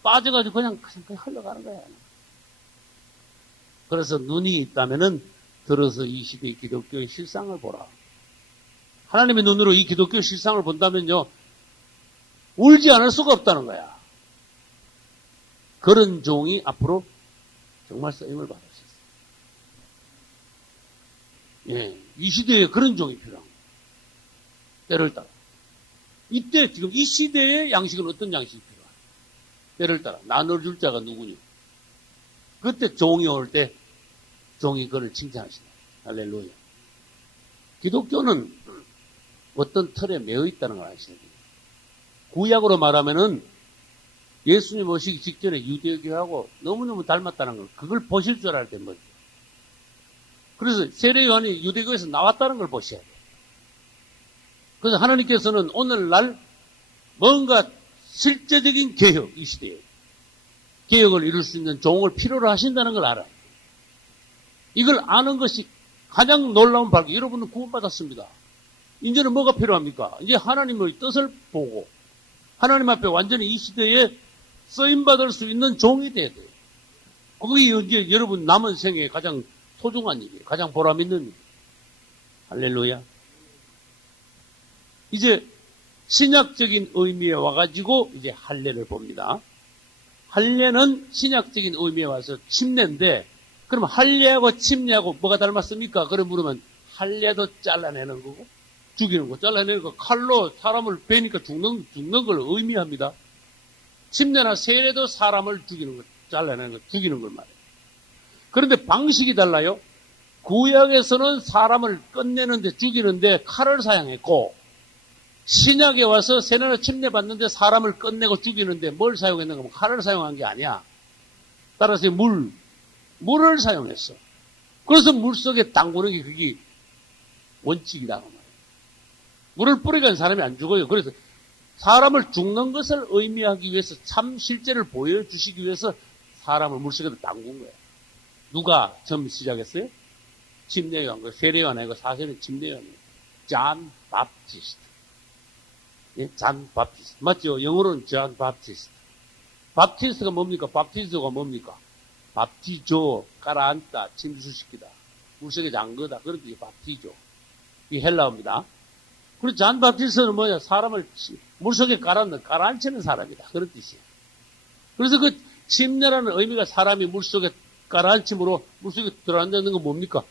빠져가지고 그냥 흘러가는 거야. 그래서 눈이 있다면은 들어서 이 시대의 기독교의 실상을 보라. 하나님의 눈으로 이 기독교의 실상을 본다면요, 울지 않을 수가 없다는 거야. 그런 종이 앞으로 정말 쓰임을 받을 수 있어요. 예, 이 시대에 그런 종이 필요합니다. 때를 따라. 이때 지금 이 시대의 양식은 어떤 양식이 필요해요? 때를 따라 나눠줄 자가 누구냐? 그때 종이 올 때 종이 그를 칭찬하시다. 할렐루야. 기독교는 어떤 틀에 매여 있다는 걸 아셔야 돼요. 구약으로 말하면은 예수님 오시기 직전에 유대교하고 너무너무 닮았다는 걸, 그걸 보실 줄 알아야 되는 거죠. 그래서 세례 요한이 유대교에서 나왔다는 걸 보셔야 돼요. 그래서 하나님께서는 오늘날 뭔가 실제적인 개혁, 이 시대에 개혁을 이룰 수 있는 종을 필요로 하신다는 걸 알아요. 이걸 아는 것이 가장 놀라운 발견. 여러분은 구원받았습니다. 이제는 뭐가 필요합니까? 이제 하나님의 뜻을 보고 하나님 앞에 완전히 이 시대에 쓰임받을 수 있는 종이 돼야 돼요. 그게 이제 여러분 남은 생에 가장 소중한 일이에요. 가장 보람 있는 일. 할렐루야. 이제 신약적인 의미에 와가지고 이제 할례를 봅니다. 할례는 신약적인 의미에 와서 침례인데, 그럼 할례하고 침례하고 뭐가 닮았습니까? 그럼 물으면 할례도 잘라내는 거고 죽이는 거, 잘라내는 거, 칼로 사람을 베니까 죽는 걸 의미합니다. 침례나 세례도 사람을 죽이는 거, 잘라내는 거, 죽이는 걸 말해요. 그런데 방식이 달라요. 구약에서는 사람을 끝내는데 죽이는데 칼을 사용했고 신약에 와서 세례나 침례받는데 사람을 끝내고 죽이는데 뭘 사용했는가 하면 칼을 사용한 게 아니야. 따라서 물을 사용했어. 그래서 물속에 담그는 게 그게 원칙이다. 말이야. 물을 뿌리면 사람이 안 죽어요. 그래서 사람을 죽는 것을 의미하기 위해서 참 실제를 보여주시기 위해서 사람을 물속에다 담근 거예요. 누가 처음 시작했어요? 침례요한, 세례요한 아니고 사실은 침례요한이에요. 존 바프티스트. 예? 존 바프티스트. 맞죠? 영어로는 존 바프티스트. 바프티스트가 뭡니까? 바프티스트가 뭡니까? 바프티조, 깔아앉다, 침수시키다. 물속에 잠그다. 그런 뜻이 바프티조. 이 헬라어입니다. 그리고 존 바프티스트는 뭐냐? 사람을 물속에 깔아앉히는 사람이다. 그런 뜻이에요. 그래서 그 침례라는 의미가 사람이 물속에 깔아앉힘으로 물속에 들어앉는 건 뭡니까?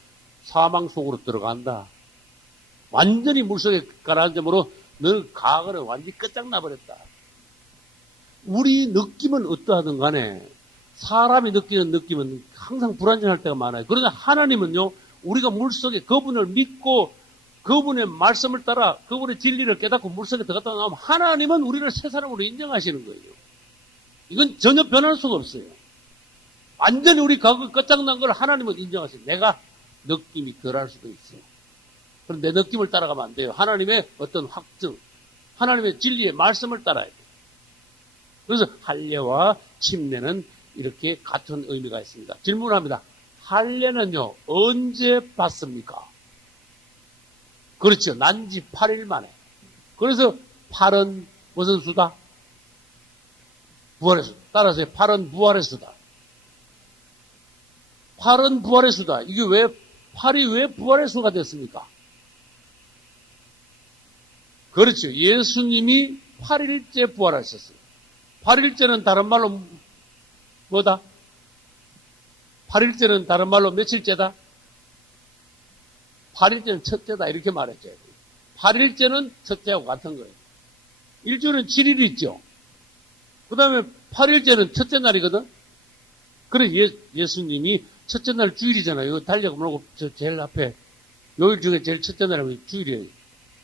사망 속으로 들어간다. 완전히 물속에 깔아앉음으로 너는 과거를 완전히 끝장나버렸다. 우리 느낌은 어떠하든 간에 사람이 느끼는 느낌은 항상 불안정할 때가 많아요. 그러나 하나님은요, 우리가 물속에 그분을 믿고 그분의 말씀을 따라 그분의 진리를 깨닫고 물속에 들어갔다 나오면 하나님은 우리를 새 사람으로 인정하시는 거예요. 이건 전혀 변할 수가 없어요. 완전히 우리 과거 끝장난 걸 하나님은 인정하세요. 내가 느낌이 덜할 수도 있어요. 그럼 내 느낌을 따라가면 안 돼요. 하나님의 어떤 확증, 하나님의 진리의 말씀을 따라야 돼요. 그래서 할례와 침례는 이렇게 같은 의미가 있습니다. 질문합니다. 할례는요, 언제 받습니까? 그렇죠. 난지 8일 만에. 그래서 8은 무슨 수다? 부활의 수. 따라서 8은 부활의 수다. 8은 부활의 수다. 이게 왜, 8이 왜 부활의 수가 됐습니까? 그렇죠. 예수님이 8일째 부활하셨어요. 8일째는 다른 말로 뭐다? 8일째는 다른 말로 며칠째다? 8일째는 첫째다. 이렇게 말했죠. 8일째는 첫째하고 같은 거예요. 일주일은 7일 있죠. 그 다음에 8일째는 첫째 날이거든? 그래, 예수님이 첫째 날 주일이잖아요. 이거 달려가 보라고 제일 앞에 요일 중에 제일 첫째 날은 주일이에요.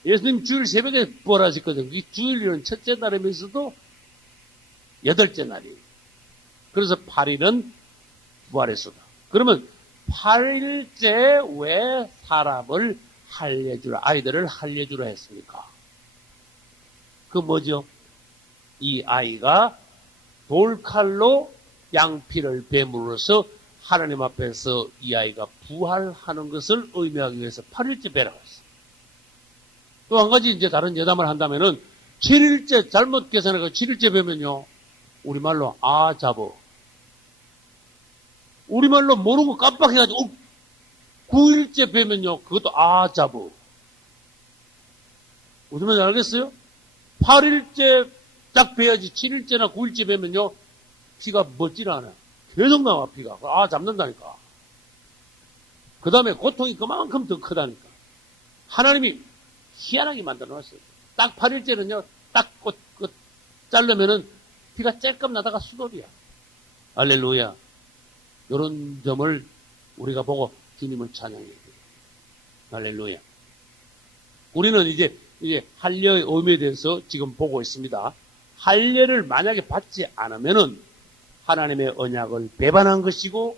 예수님 주일 새벽에 부활하셨거든요. 이 주일은 첫째 날이면서도 여덟째 날이에요. 그래서 8일은 부활의 수다. 그러면 8일째 왜 사람을 할례주라, 아이들을 할례주라 했습니까? 그 뭐죠? 이 아이가 돌칼로 양피를 베물어서 하나님 앞에서 이 아이가 부활하는 것을 의미하기 위해서 8일째 베라고 했어요. 또 한 가지 이제 다른 예담을 한다면은 7일째 잘못 계산해서 7일째 베면요. 우리말로 아잡어. 우리말로 모르고 깜빡해가지고 9일째 베면요. 그것도 아잡어. 무슨 말인지 알겠어요? 8일째 딱 베야지 7일째나 9일째 베면요. 피가 멎질 않아요. 계속 나와 피가. 잡는다니까. 그 다음에 고통이 그만큼 더 크다니까. 하나님이 희한하게 만들어 놨어요. 딱 8일째는요. 딱 자르면은 피가 쬐끔 나다가 수돌이야. 할렐루야. 이런 점을 우리가 보고 주님을 찬양해야 돼요. 할렐루야. 우리는 이제 할례의 의미에 대해서 지금 보고 있습니다. 할례를 만약에 받지 않으면은 하나님의 언약을 배반한 것이고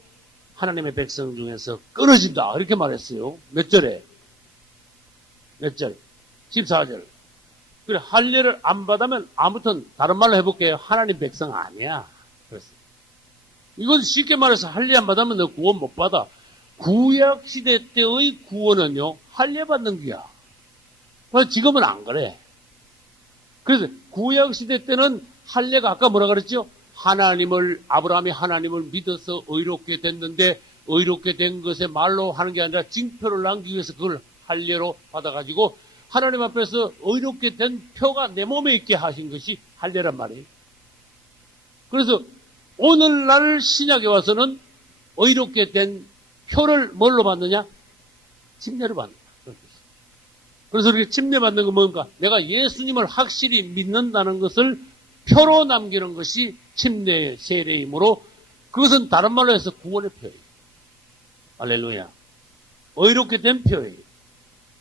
하나님의 백성 중에서 끊어진다. 이렇게 말했어요. 몇 절에? 몇 절? 14절. 그래, 할례를 안 받으면 아무튼 다른 말로 해볼게요. 하나님 백성 아니야. 그랬어요. 이건 쉽게 말해서 할례 안 받으면 너 구원 못 받아. 구약 시대 때의 구원은요, 할례 받는 거야. 그래서 지금은 안 그래. 그래서 구약 시대 때는 할례가 아까 뭐라 그랬죠? 아브라함이 하나님을 믿어서 의롭게 됐는데, 의롭게 된 것에 말로 하는 게 아니라 징표를 남기기 위해서 그걸 할례로 받아가지고, 하나님 앞에서 의롭게 된 표가 내 몸에 있게 하신 것이 할례란 말이에요. 그래서 오늘날 신약에 와서는 의롭게 된 표를 뭘로 받느냐? 침례를 받는다. 그래서 이렇게 침례 받는 건 뭔가? 내가 예수님을 확실히 믿는다는 것을 표로 남기는 것이 침례의 세례이므로 그것은 다른 말로 해서 구원의 표예요. 할렐루야. 의롭게 된 표예요.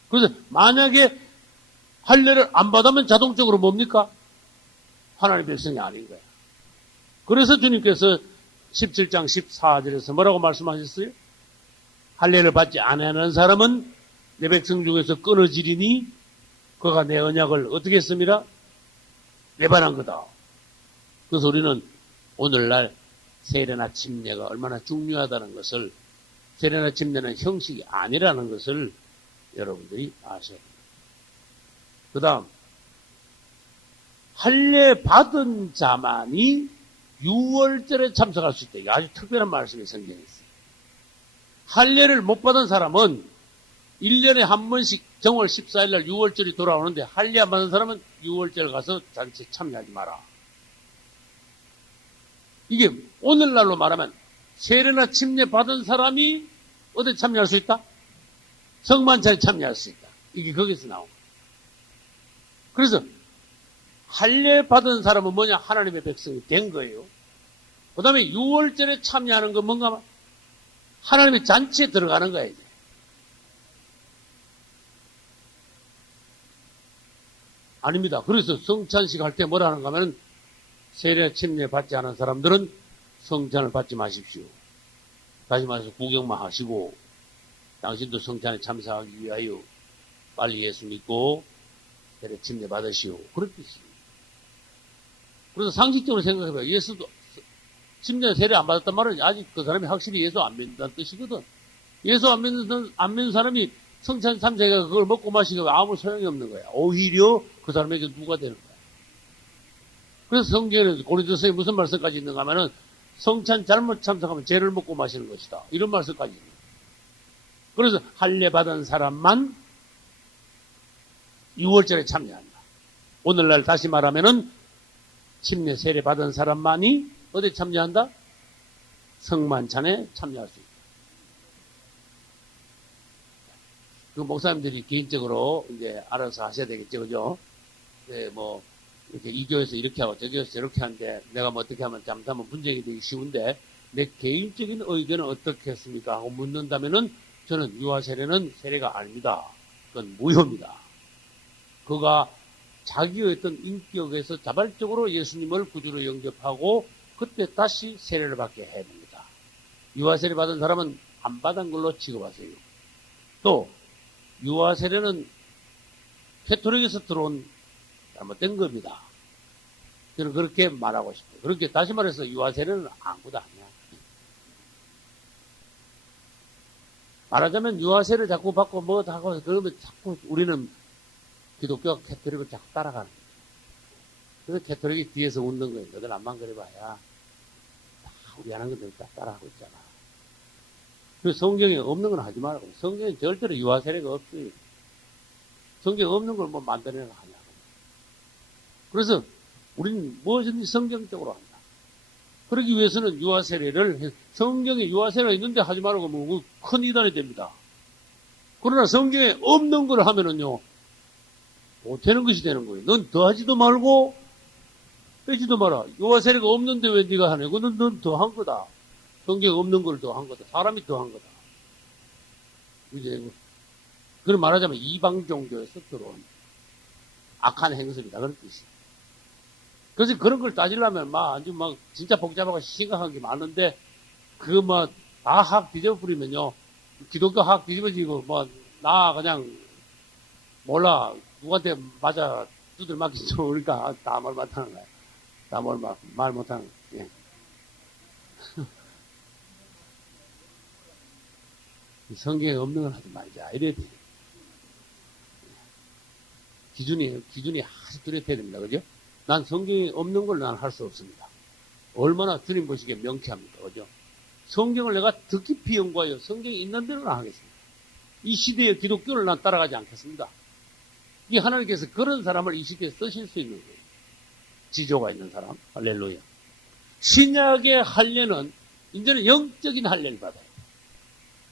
그래서 만약에 할례를 안 받으면 자동적으로 뭡니까? 하나님의 백성이 아닌 거야. 그래서 주님께서 17장 14절에서 뭐라고 말씀하셨어요? 할례를 받지 않는 사람은 내 백성 중에서 끊어지리니 그가 내 언약을 어떻게 했습니다? 내반한 거다. 그래서 우리는 오늘날 세례나 침례가 얼마나 중요하다는 것을, 세례나 침례는 형식이 아니라는 것을 여러분들이 아셔야 됩니다. 그 다음, 할례 받은 자만이 유월절에 참석할 수 있다. 이게 아주 특별한 말씀이 성경에 있어요. 할례를 못 받은 사람은 1년에 한 번씩 정월 14일 날 유월절이 돌아오는데 할례 안 받은 사람은 유월절 가서 잔치 참여하지 마라. 이게 오늘날로 말하면 세례나 침례 받은 사람이 어디 참여할 수 있다? 성만찬에 참여할 수 있다. 이게 거기서 나온 거예요. 그래서 할례 받은 사람은 뭐냐? 하나님의 백성이 된 거예요. 그 다음에 유월절에 참여하는 건 뭔가? 하나님의 잔치에 들어가는 거예요. 이제. 아닙니다. 그래서 성찬식 할 때 뭐라 하는가 하면 세례 침례 받지 않은 사람들은 성찬을 받지 마십시오. 다시 말해서 구경만 하시고 당신도 성찬에 참석하기 위하여 빨리 예수 믿고 세례 침례 받으시오. 그런 뜻이에요. 그래서 상식적으로 생각해봐요. 예수도 침례 세례 안 받았단 말은 아직 그 사람이 확실히 예수 안 믿는다는 뜻이거든. 예수 안 믿는 사람이 성찬 참석해 그걸 먹고 마시고 아무 소용이 없는 거야. 오히려 그 사람에게 누가 되는 거야. 그래서 성경에는 고린도서에 무슨 말씀까지 있는가 하면은 성찬 잘못 참석하면 죄를 먹고 마시는 것이다. 이런 말씀까지 있는 거야. 그래서 할례 받은 사람만 6월절에 참여한다. 오늘날 다시 말하면은 침례 세례 받은 사람만이 어디 참여한다? 성만찬에 참여할 수 있다. 그 목사님들이 개인적으로 이제 알아서 하셔야 되겠죠, 그죠? 네, 뭐 이렇게 이 교회에서 이렇게 하고 저 교회에서 저렇게 하는데 내가 뭐 어떻게 하면 잘못하면 분쟁이 되기 쉬운데 내 개인적인 의견은 어떻겠습니까? 하고 묻는다면은 저는 유아 세례는 세례가 아닙니다. 그건 무효입니다. 그가 자기의 어떤 인격에서 자발적으로 예수님을 구주로 영접하고 그때 다시 세례를 받게 해야 됩니다. 유아 세례 받은 사람은 안 받은 걸로 취급하세요. 또 유아 세례는 캐토릭에서 들어온 잘못된 겁니다. 저는 그렇게 말하고 싶어요. 그렇게 다시 말해서 유아 세례는 아무것도 아니야. 말하자면 유아 세례 자꾸 받고 뭐 하고 그러면 자꾸 우리는 기독교가 캐토릭을 자꾸 따라가는 거예요. 그래서 캐토릭이 뒤에서 웃는 거예요. 너들 안만 그래봐야 다 우리 하는 것들 다 따라하고 있잖아. 그래서 성경에 없는 건 하지 말라고. 성경에 절대로 유아 세례가 없어요. 성경에 없는 걸 뭐 만들어내가 하냐. 그래서 우리는 무엇이든지 성경적으로 한다. 그러기 위해서는 유아 세례를 성경에 유아 세례가 있는데 하지 말라고 하면 큰 이단이 됩니다. 그러나 성경에 없는 걸 하면은요 못되는 것이 되는 거예요. 넌 더하지도 말고 빼지도 마라. 유아 세례가 없는데 왜 네가 하냐? 그건 넌 더한 거다. 성경에 없는 걸 더한 거다. 사람이 더한 거다. 이제 그걸 말하자면 이방 종교에서 들어온 악한 행습이다. 그런 뜻이에요. 그래서 그런 걸 따지려면 아주 진짜 복잡하고 심각한 게 많은데 그거 다 학 뒤집어버리면요 기독교 학 뒤집어지고 나 그냥 몰라 누구한테 맞아 두들 맞기 좋으니까 다 말 못하는 거야. 다 말 못하는 거야. 예. 성경에 없는 걸 하지 말자 이래야 돼. 기준이 아주 뚜렷해야 됩니다. 그죠? 난 성경에 없는 걸 난 할 수 없습니다. 얼마나 주님 보시기에 명쾌합니까? 그죠? 성경을 내가 더 깊이 연구하여 성경에 있는 대로는 하겠습니다. 이 시대의 기독교를 난 따라가지 않겠습니다. 이 하나님께서 그런 사람을 이 시대에 쓰실 수 있는 거예요. 지조가 있는 사람. 할렐루야. 신약의 할례는 이제는 영적인 할례를 받아요.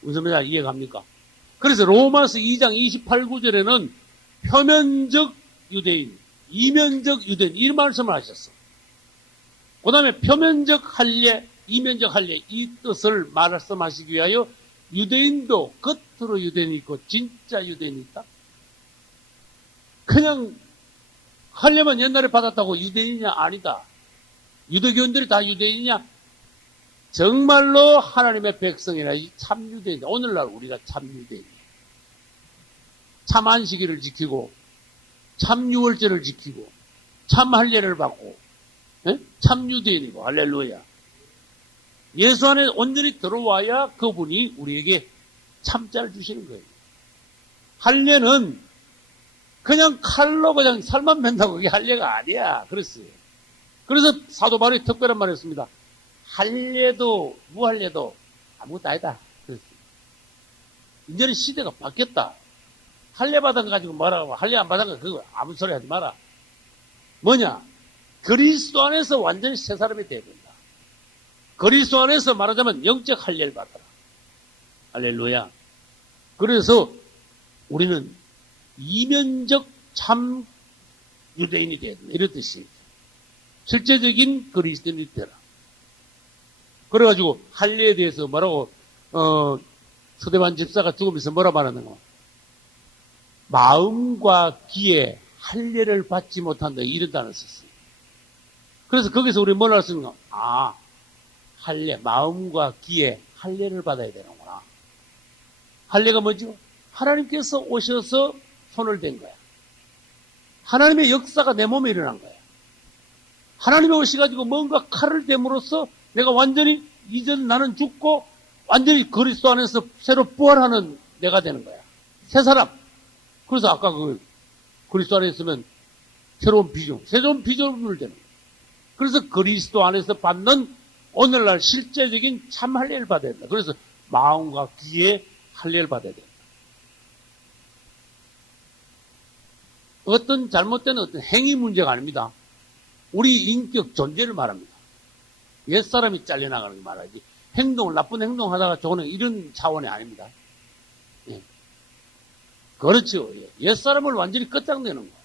무슨 말인지 이해갑니까? 그래서 로마서 2장 28, 9절에는 표면적 유대인, 이면적 유대인 이 말씀을 하셨어. 그 다음에 표면적 할례, 이면적 할례 이 뜻을 말씀하시기 위하여 유대인도 겉으로 유대인이 있고 진짜 유대인이 있다. 그냥 하려면 옛날에 받았다고 유대인이냐? 아니다. 유대교인들이 다 유대인이냐? 정말로 하나님의 백성이라 참 유대인. 오늘날 우리가 참 유대인. 참 안식일을 지키고 참 유월절을 지키고 참 할례를 받고 참 유대인이고 할렐루야. 예수 안에 온전히 들어와야 그분이 우리에게 참자를 주시는 거예요. 할례는 그냥 칼로 그냥 살만 맨다고 그게 할례가 아니야. 그랬어요. 그래서 사도 바울이 특별한 말을 했습니다. 할례도 무할례도 아무것도 아니다. 그랬어요. 이제는 시대가 바뀌었다. 할례 받은 거 가지고 뭐라고 할례 안 받은 거 그거 아무 소리 하지 마라. 뭐냐? 그리스도 안에서 완전히 새 사람이 되어야 된다. 그리스도 안에서 말하자면 영적 할례를 받아라. 할렐루야. 그래서 우리는 이면적 참 유대인이 되어야 된다. 이런 뜻이에요. 실제적인 그리스도인이 되라. 그래가지고 할례에 대해서 뭐라고 서대반 집사가 죽으면서 뭐라 말하는가? 마음과 귀에 할례를 받지 못한다. 이런 단어를 썼어요. 그래서 거기서 우리 뭘 할 수 있는가? 아, 할례, 마음과 귀에 할례를 받아야 되는구나. 할례가 뭐죠? 하나님께서 오셔서 손을 댄 거야. 하나님의 역사가 내 몸에 일어난 거야. 하나님이 오셔가지고 뭔가 칼을 댐으로써 내가 완전히 이전 나는 죽고 완전히 그리스도 안에서 새로 부활하는 내가 되는 거야. 새 사람. 그래서 아까 그 그리스도 안에 있으면 새로운 비중, 새로운 비전을 되는 거야. 그래서 그리스도 안에서 받는 오늘날 실제적인 참 할례를 받아야 된다. 그래서 마음과 귀에 할례를 받아야 된다. 어떤 잘못된 어떤 행위 문제가 아닙니다. 우리 인격 존재를 말합니다. 옛사람이 잘려나가는 거 말하지. 행동을, 나쁜 행동 하다가 좋은 이런 차원이 아닙니다. 예. 그렇죠. 예. 옛사람을 완전히 끝장내는 거예요.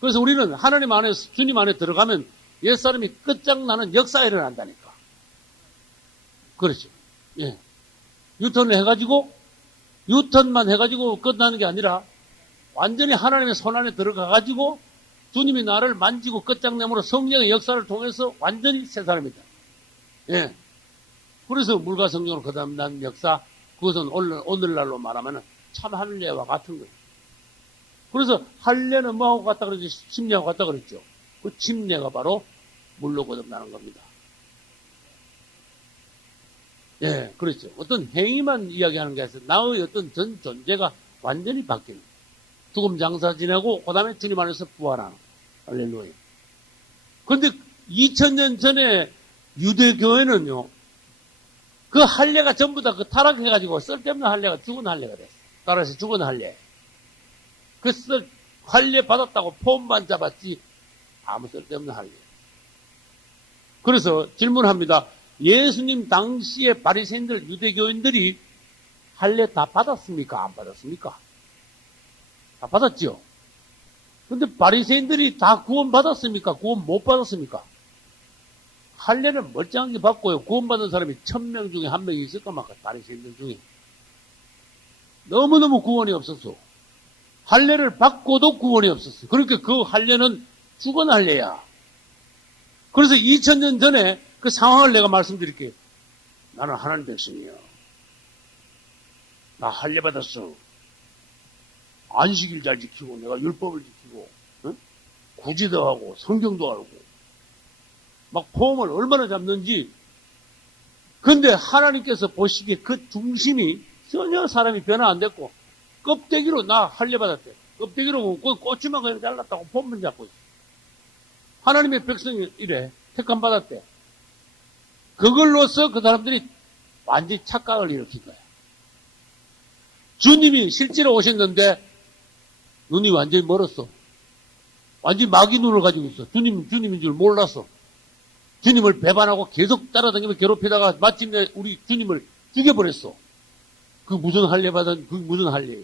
그래서 우리는 하나님 안에, 주님 안에 들어가면 옛사람이 끝장나는 역사가 일어난다니까. 그렇죠. 예. 유턴을 해가지고, 유턴만 해가지고 끝나는 게 아니라, 완전히 하나님의 손 안에 들어가가지고, 주님이 나를 만지고 끝장내므로 성령의 역사를 통해서 완전히 새 사람이다. 예. 그래서 물과 성령으로 거듭난 역사, 그것은 오늘날로 말하면 참 할례와 같은 거예요. 그래서 할례는 뭐하고 같다 그러죠? 침례하고 같다 그랬죠. 그 침례가 바로 물로 거듭나는 겁니다. 예, 그렇죠. 어떤 행위만 이야기하는 게 아니라 나의 어떤 전 존재가 완전히 바뀌는 거예요. 죽음 장사 지내고 그 다음에 주님 안에서 부활하는 거예요. 할렐루야. 그런데 2000년 전에 유대교회는요, 그 할례가 전부 다 그 타락해가지고 쓸데없는 할례가 죽은 할례가 됐어요. 따라서 죽은 할례. 그 할례 받았다고 폼만 잡았지 아무 쓸데없는 할례. 그래서 질문합니다. 예수님 당시에 바리새인들, 유대교인들이 할례 다 받았습니까? 안 받았습니까? 다 받았죠. 근데 바리새인들이 다 구원 받았습니까? 구원 못 받았습니까? 할례는 멀쩡하게 받고요. 구원받은 사람이 1000명 중에 1명이 있을까 말까, 바리새인들 중에. 너무너무 구원이 없었어. 할례를 받고도 구원이 없었어. 그러니까 그 할례는 죽은 할례야. 그래서 2000년 전에 그 상황을 내가 말씀드릴게요. 나는 하나님 백성이야. 나 할례 받았어. 안식일 잘 지키고 내가 율법을 지키고 응? 구제도 하고 성경도 알고 막 폼을 얼마나 잡는지. 근데 하나님께서 보시기에 그 중심이 전혀 사람이 변화 안 됐고 껍데기로 나 할례 받았대. 껍데기로 꼬치만 그냥 잘랐다고 폼만 잡고 있어. 하나님의 백성이 이래 택함 받았대. 그걸로써 그 사람들이 완전히 착각을 일으킨 거야. 주님이 실제로 오셨는데 눈이 완전히 멀었어. 완전히 마귀 눈을 가지고 있어. 주님인 줄 몰랐어. 주님을 배반하고 계속 따라다니며 괴롭히다가 마침내 우리 주님을 죽여버렸어. 그 무슨 할례 받은, 그 무슨 할례.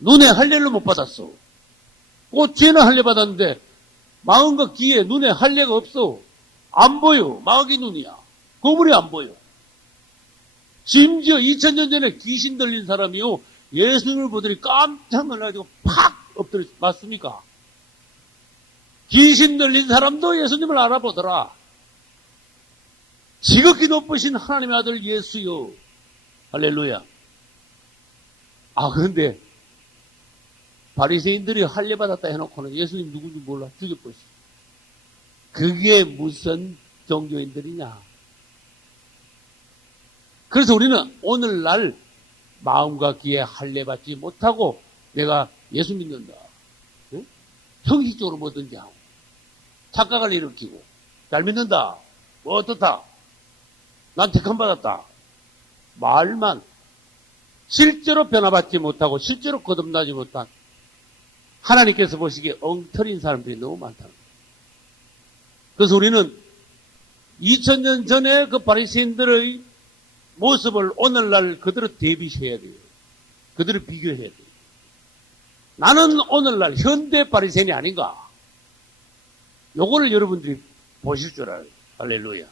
눈에 할례를 못 받았어. 꼬치에는 할례 받았는데 마음과 귀에 눈에 할례가 없어. 안 보여. 마귀 눈이야. 거울이 안 보여. 심지어 2000년 전에 귀신 들린 사람이요. 예수님을 보더니 깜짝 놀라가지고 팍 엎드려 맞습니까? 귀신 들린 사람도 예수님을 알아보더라. 지극히 높으신 하나님의 아들 예수요. 할렐루야. 그런데 바리새인들이 할례받았다 해놓고는 예수님 누군지 몰라 죽여버렸어. 그게 무슨 종교인들이냐. 그래서 우리는 오늘날 마음과 귀에 할례받지 못하고 내가 예수 믿는다. 응? 형식적으로 뭐든지 하고 착각을 일으키고 잘 믿는다. 뭐 어떻다. 난 택함받았다. 말만 실제로 변화받지 못하고 실제로 거듭나지 못한 하나님께서 보시기에 엉터리인 사람들이 너무 많다는 거예요. 그래서 우리는 2000년 전에 그 바리새인들의 모습을 오늘날 그대로 대비해야 돼요. 그대로 비교해야 돼요. 나는 오늘날 현대 바리새인이 아닌가? 요거를 여러분들이 보실 줄 알아요. 할렐루야.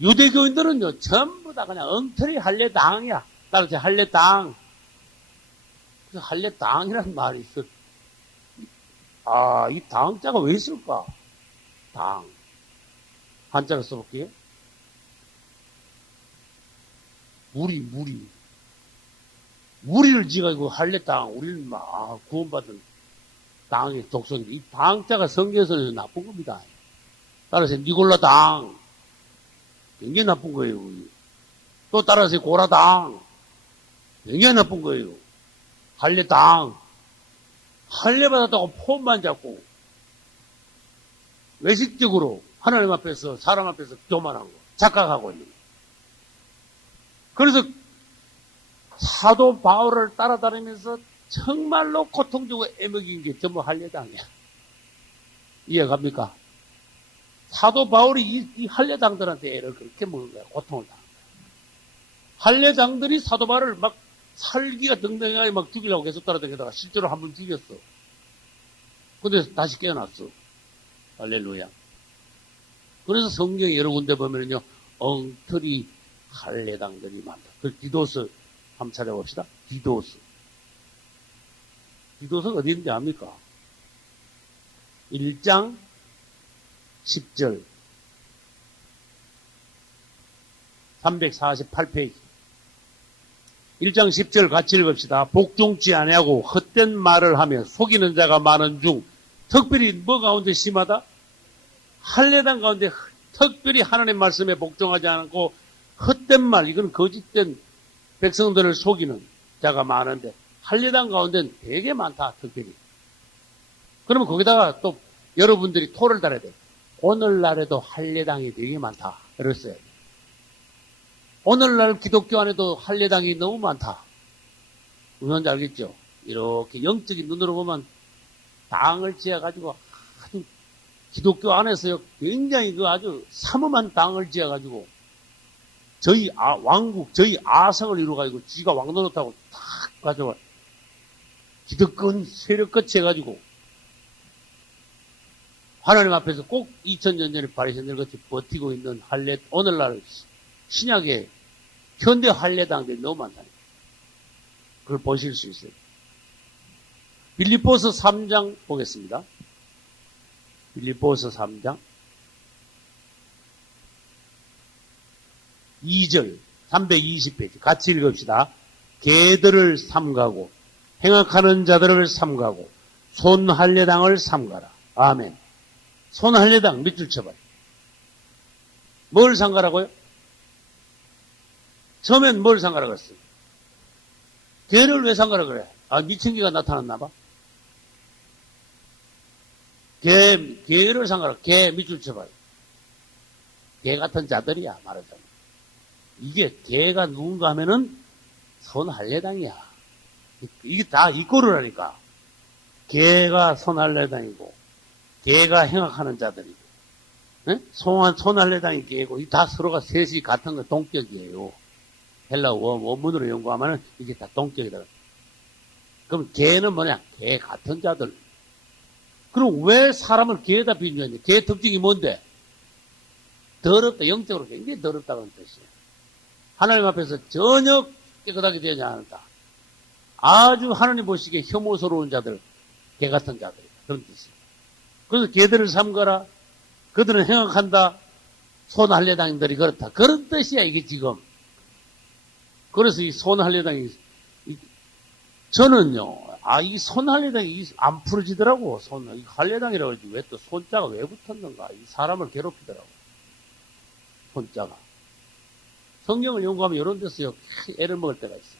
유대교인들은요, 전부 다 그냥 엉터리 할례당이야. 따라서 할례당. 그래서 할례당이라는 말이 있어. 이 당자가 왜 있을까? 당. 한자로 써볼게요. 무리를 지가지고 할례당, 우리는 막 구원받은 당의 독성인데, 이 당자가 성경에서 나쁜 겁니다. 따라서 니골라 당. 굉장히 나쁜 거예요. 또 따라서 고라당. 굉장히 나쁜 거예요. 할례당. 할례받았다고 폼만 잡고 외식적으로 하나님 앞에서 사람 앞에서 교만한 거 착각하고 있는 거. 그래서 사도 바울을 따라다니면서 정말로 고통주고 애먹인 게 전부 할례당이야. 이해갑니까? 사도 바울이 이 할례당들한테 애를 그렇게 먹은 거야. 고통을 당한 거야. 할례당들이 사도 바울을 막 살기가 등등하게 막 죽이려고 계속 따라다니다가 실제로 한 번 죽였어. 근데 다시 깨어났어. 할렐루야. 그래서 성경에 여러 군데 보면요, 엉터리 할례당들이 많다. 그 디도스 한번 찾아봅시다. 디도스. 디도스가 어디 있는지 압니까? 1장 10절 348페이지 1장 10절 같이 읽읍시다. 복종치 아니하고 헛된 말을 하며 속이는 자가 많은 중 특별히 뭐 가운데 심하다? 할례당 가운데 특별히 하나님 말씀에 복종하지 않고 헛된 말, 이건 거짓된 백성들을 속이는 자가 많은데 할례당 가운데는 되게 많다. 특별히. 그러면 거기다가 또 여러분들이 토를 달아야 돼. 오늘날에도 할례당이 되게 많다. 그랬어요. 오늘날 기독교 안에도 할례당이 너무 많다. 무슨 알겠죠? 이렇게 영적인 눈으로 보면 당을 지어가지고 아주 기독교 안에서요 굉장히 그 아주 삼엄한 당을 지어가지고 저희 왕국, 저희 아성을 이루어가지고 지가 왕노릇하고 탁 가져와 기득권 세력 끝이 해가지고 하나님 앞에서 꼭 2000년 전에 바리새인들 같이 버티고 있는 오늘날 신약의 현대 할례당들이 너무 많다니까. 그걸 보실 수 있어요. 빌립보서 3장 보겠습니다. 빌립보서 3장 2절 320페이지 같이 읽읍시다. 개들을 삼가고 행악하는 자들을 삼가고 손할례당을 삼가라. 아멘. 손할례당 밑줄 쳐봐요. 뭘 삼가라고요? 처음엔 뭘 삼가라고 했어요? 개를 왜 삼가라 그래? 미친개가 나타났나 봐. 개를 삼가라. 개 밑줄 쳐봐요. 개 같은 자들이야, 말하자면. 이게 개가 누군가 하면은 손할례당이야. 이게 다 이꼬르라니까. 개가 손할례당이고, 개가 행악하는 자들이고, 손할례당이 개고, 이 다 서로가 셋이 같은 거 동격이에요. 헬라 원문으로 연구하면은 이게 다 동격이다. 그럼 개는 뭐냐? 개 같은 자들. 그럼 왜 사람을 개에다 비유했냐? 개의 특징이 뭔데? 더럽다. 영적으로 굉장히 더럽다는 뜻이에요. 하나님 앞에서 전혀 깨끗하게 되지 않았다. 아주 하나님 보시기에 혐오스러운 자들, 개 같은 자들, 그런 뜻입니다. 그래서 개들을 삼거라. 그들은 행악한다. 손할례당들이 그렇다. 그런 뜻이야, 이게 지금. 그래서 이 손할례당이, 저는요, 이 손할례당이 안 풀어지더라고. 이 할례당이라고 하지. 왜 또 손자가 왜 붙었는가. 이 사람을 괴롭히더라고. 손자가. 성경을 연구하면 이런 데서 애를 먹을 때가 있어.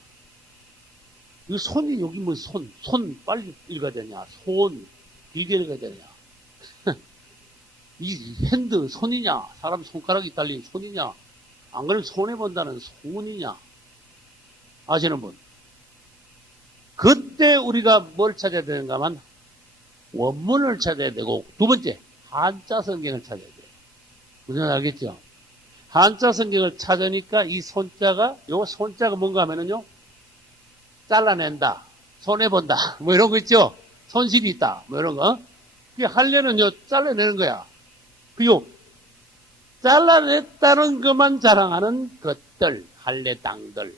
이 손이 여기 뭐 손 빨리 읽어야 되냐. 손, 이게 읽어야 되냐. 이 핸드, 손이냐. 사람 손가락이 달린 손이냐. 안 그러면 손해본다는 손이냐. 아시는 분? 그때 우리가 뭘 찾아야 되는가 하면 원문을 찾아야 되고, 두 번째, 한자 성경을 찾아야 돼요. 무슨 말 알겠죠? 한자 성경을 찾으니까 이 손자가, 요 손자가 뭔가 하면은요, 잘라낸다, 손해본다, 뭐 이런 거 있죠? 손실이 있다, 뭐 이런 거. 이 할례는요, 잘라내는 거야. 그요, 잘라냈다는 것만 자랑하는 것들, 할례당들.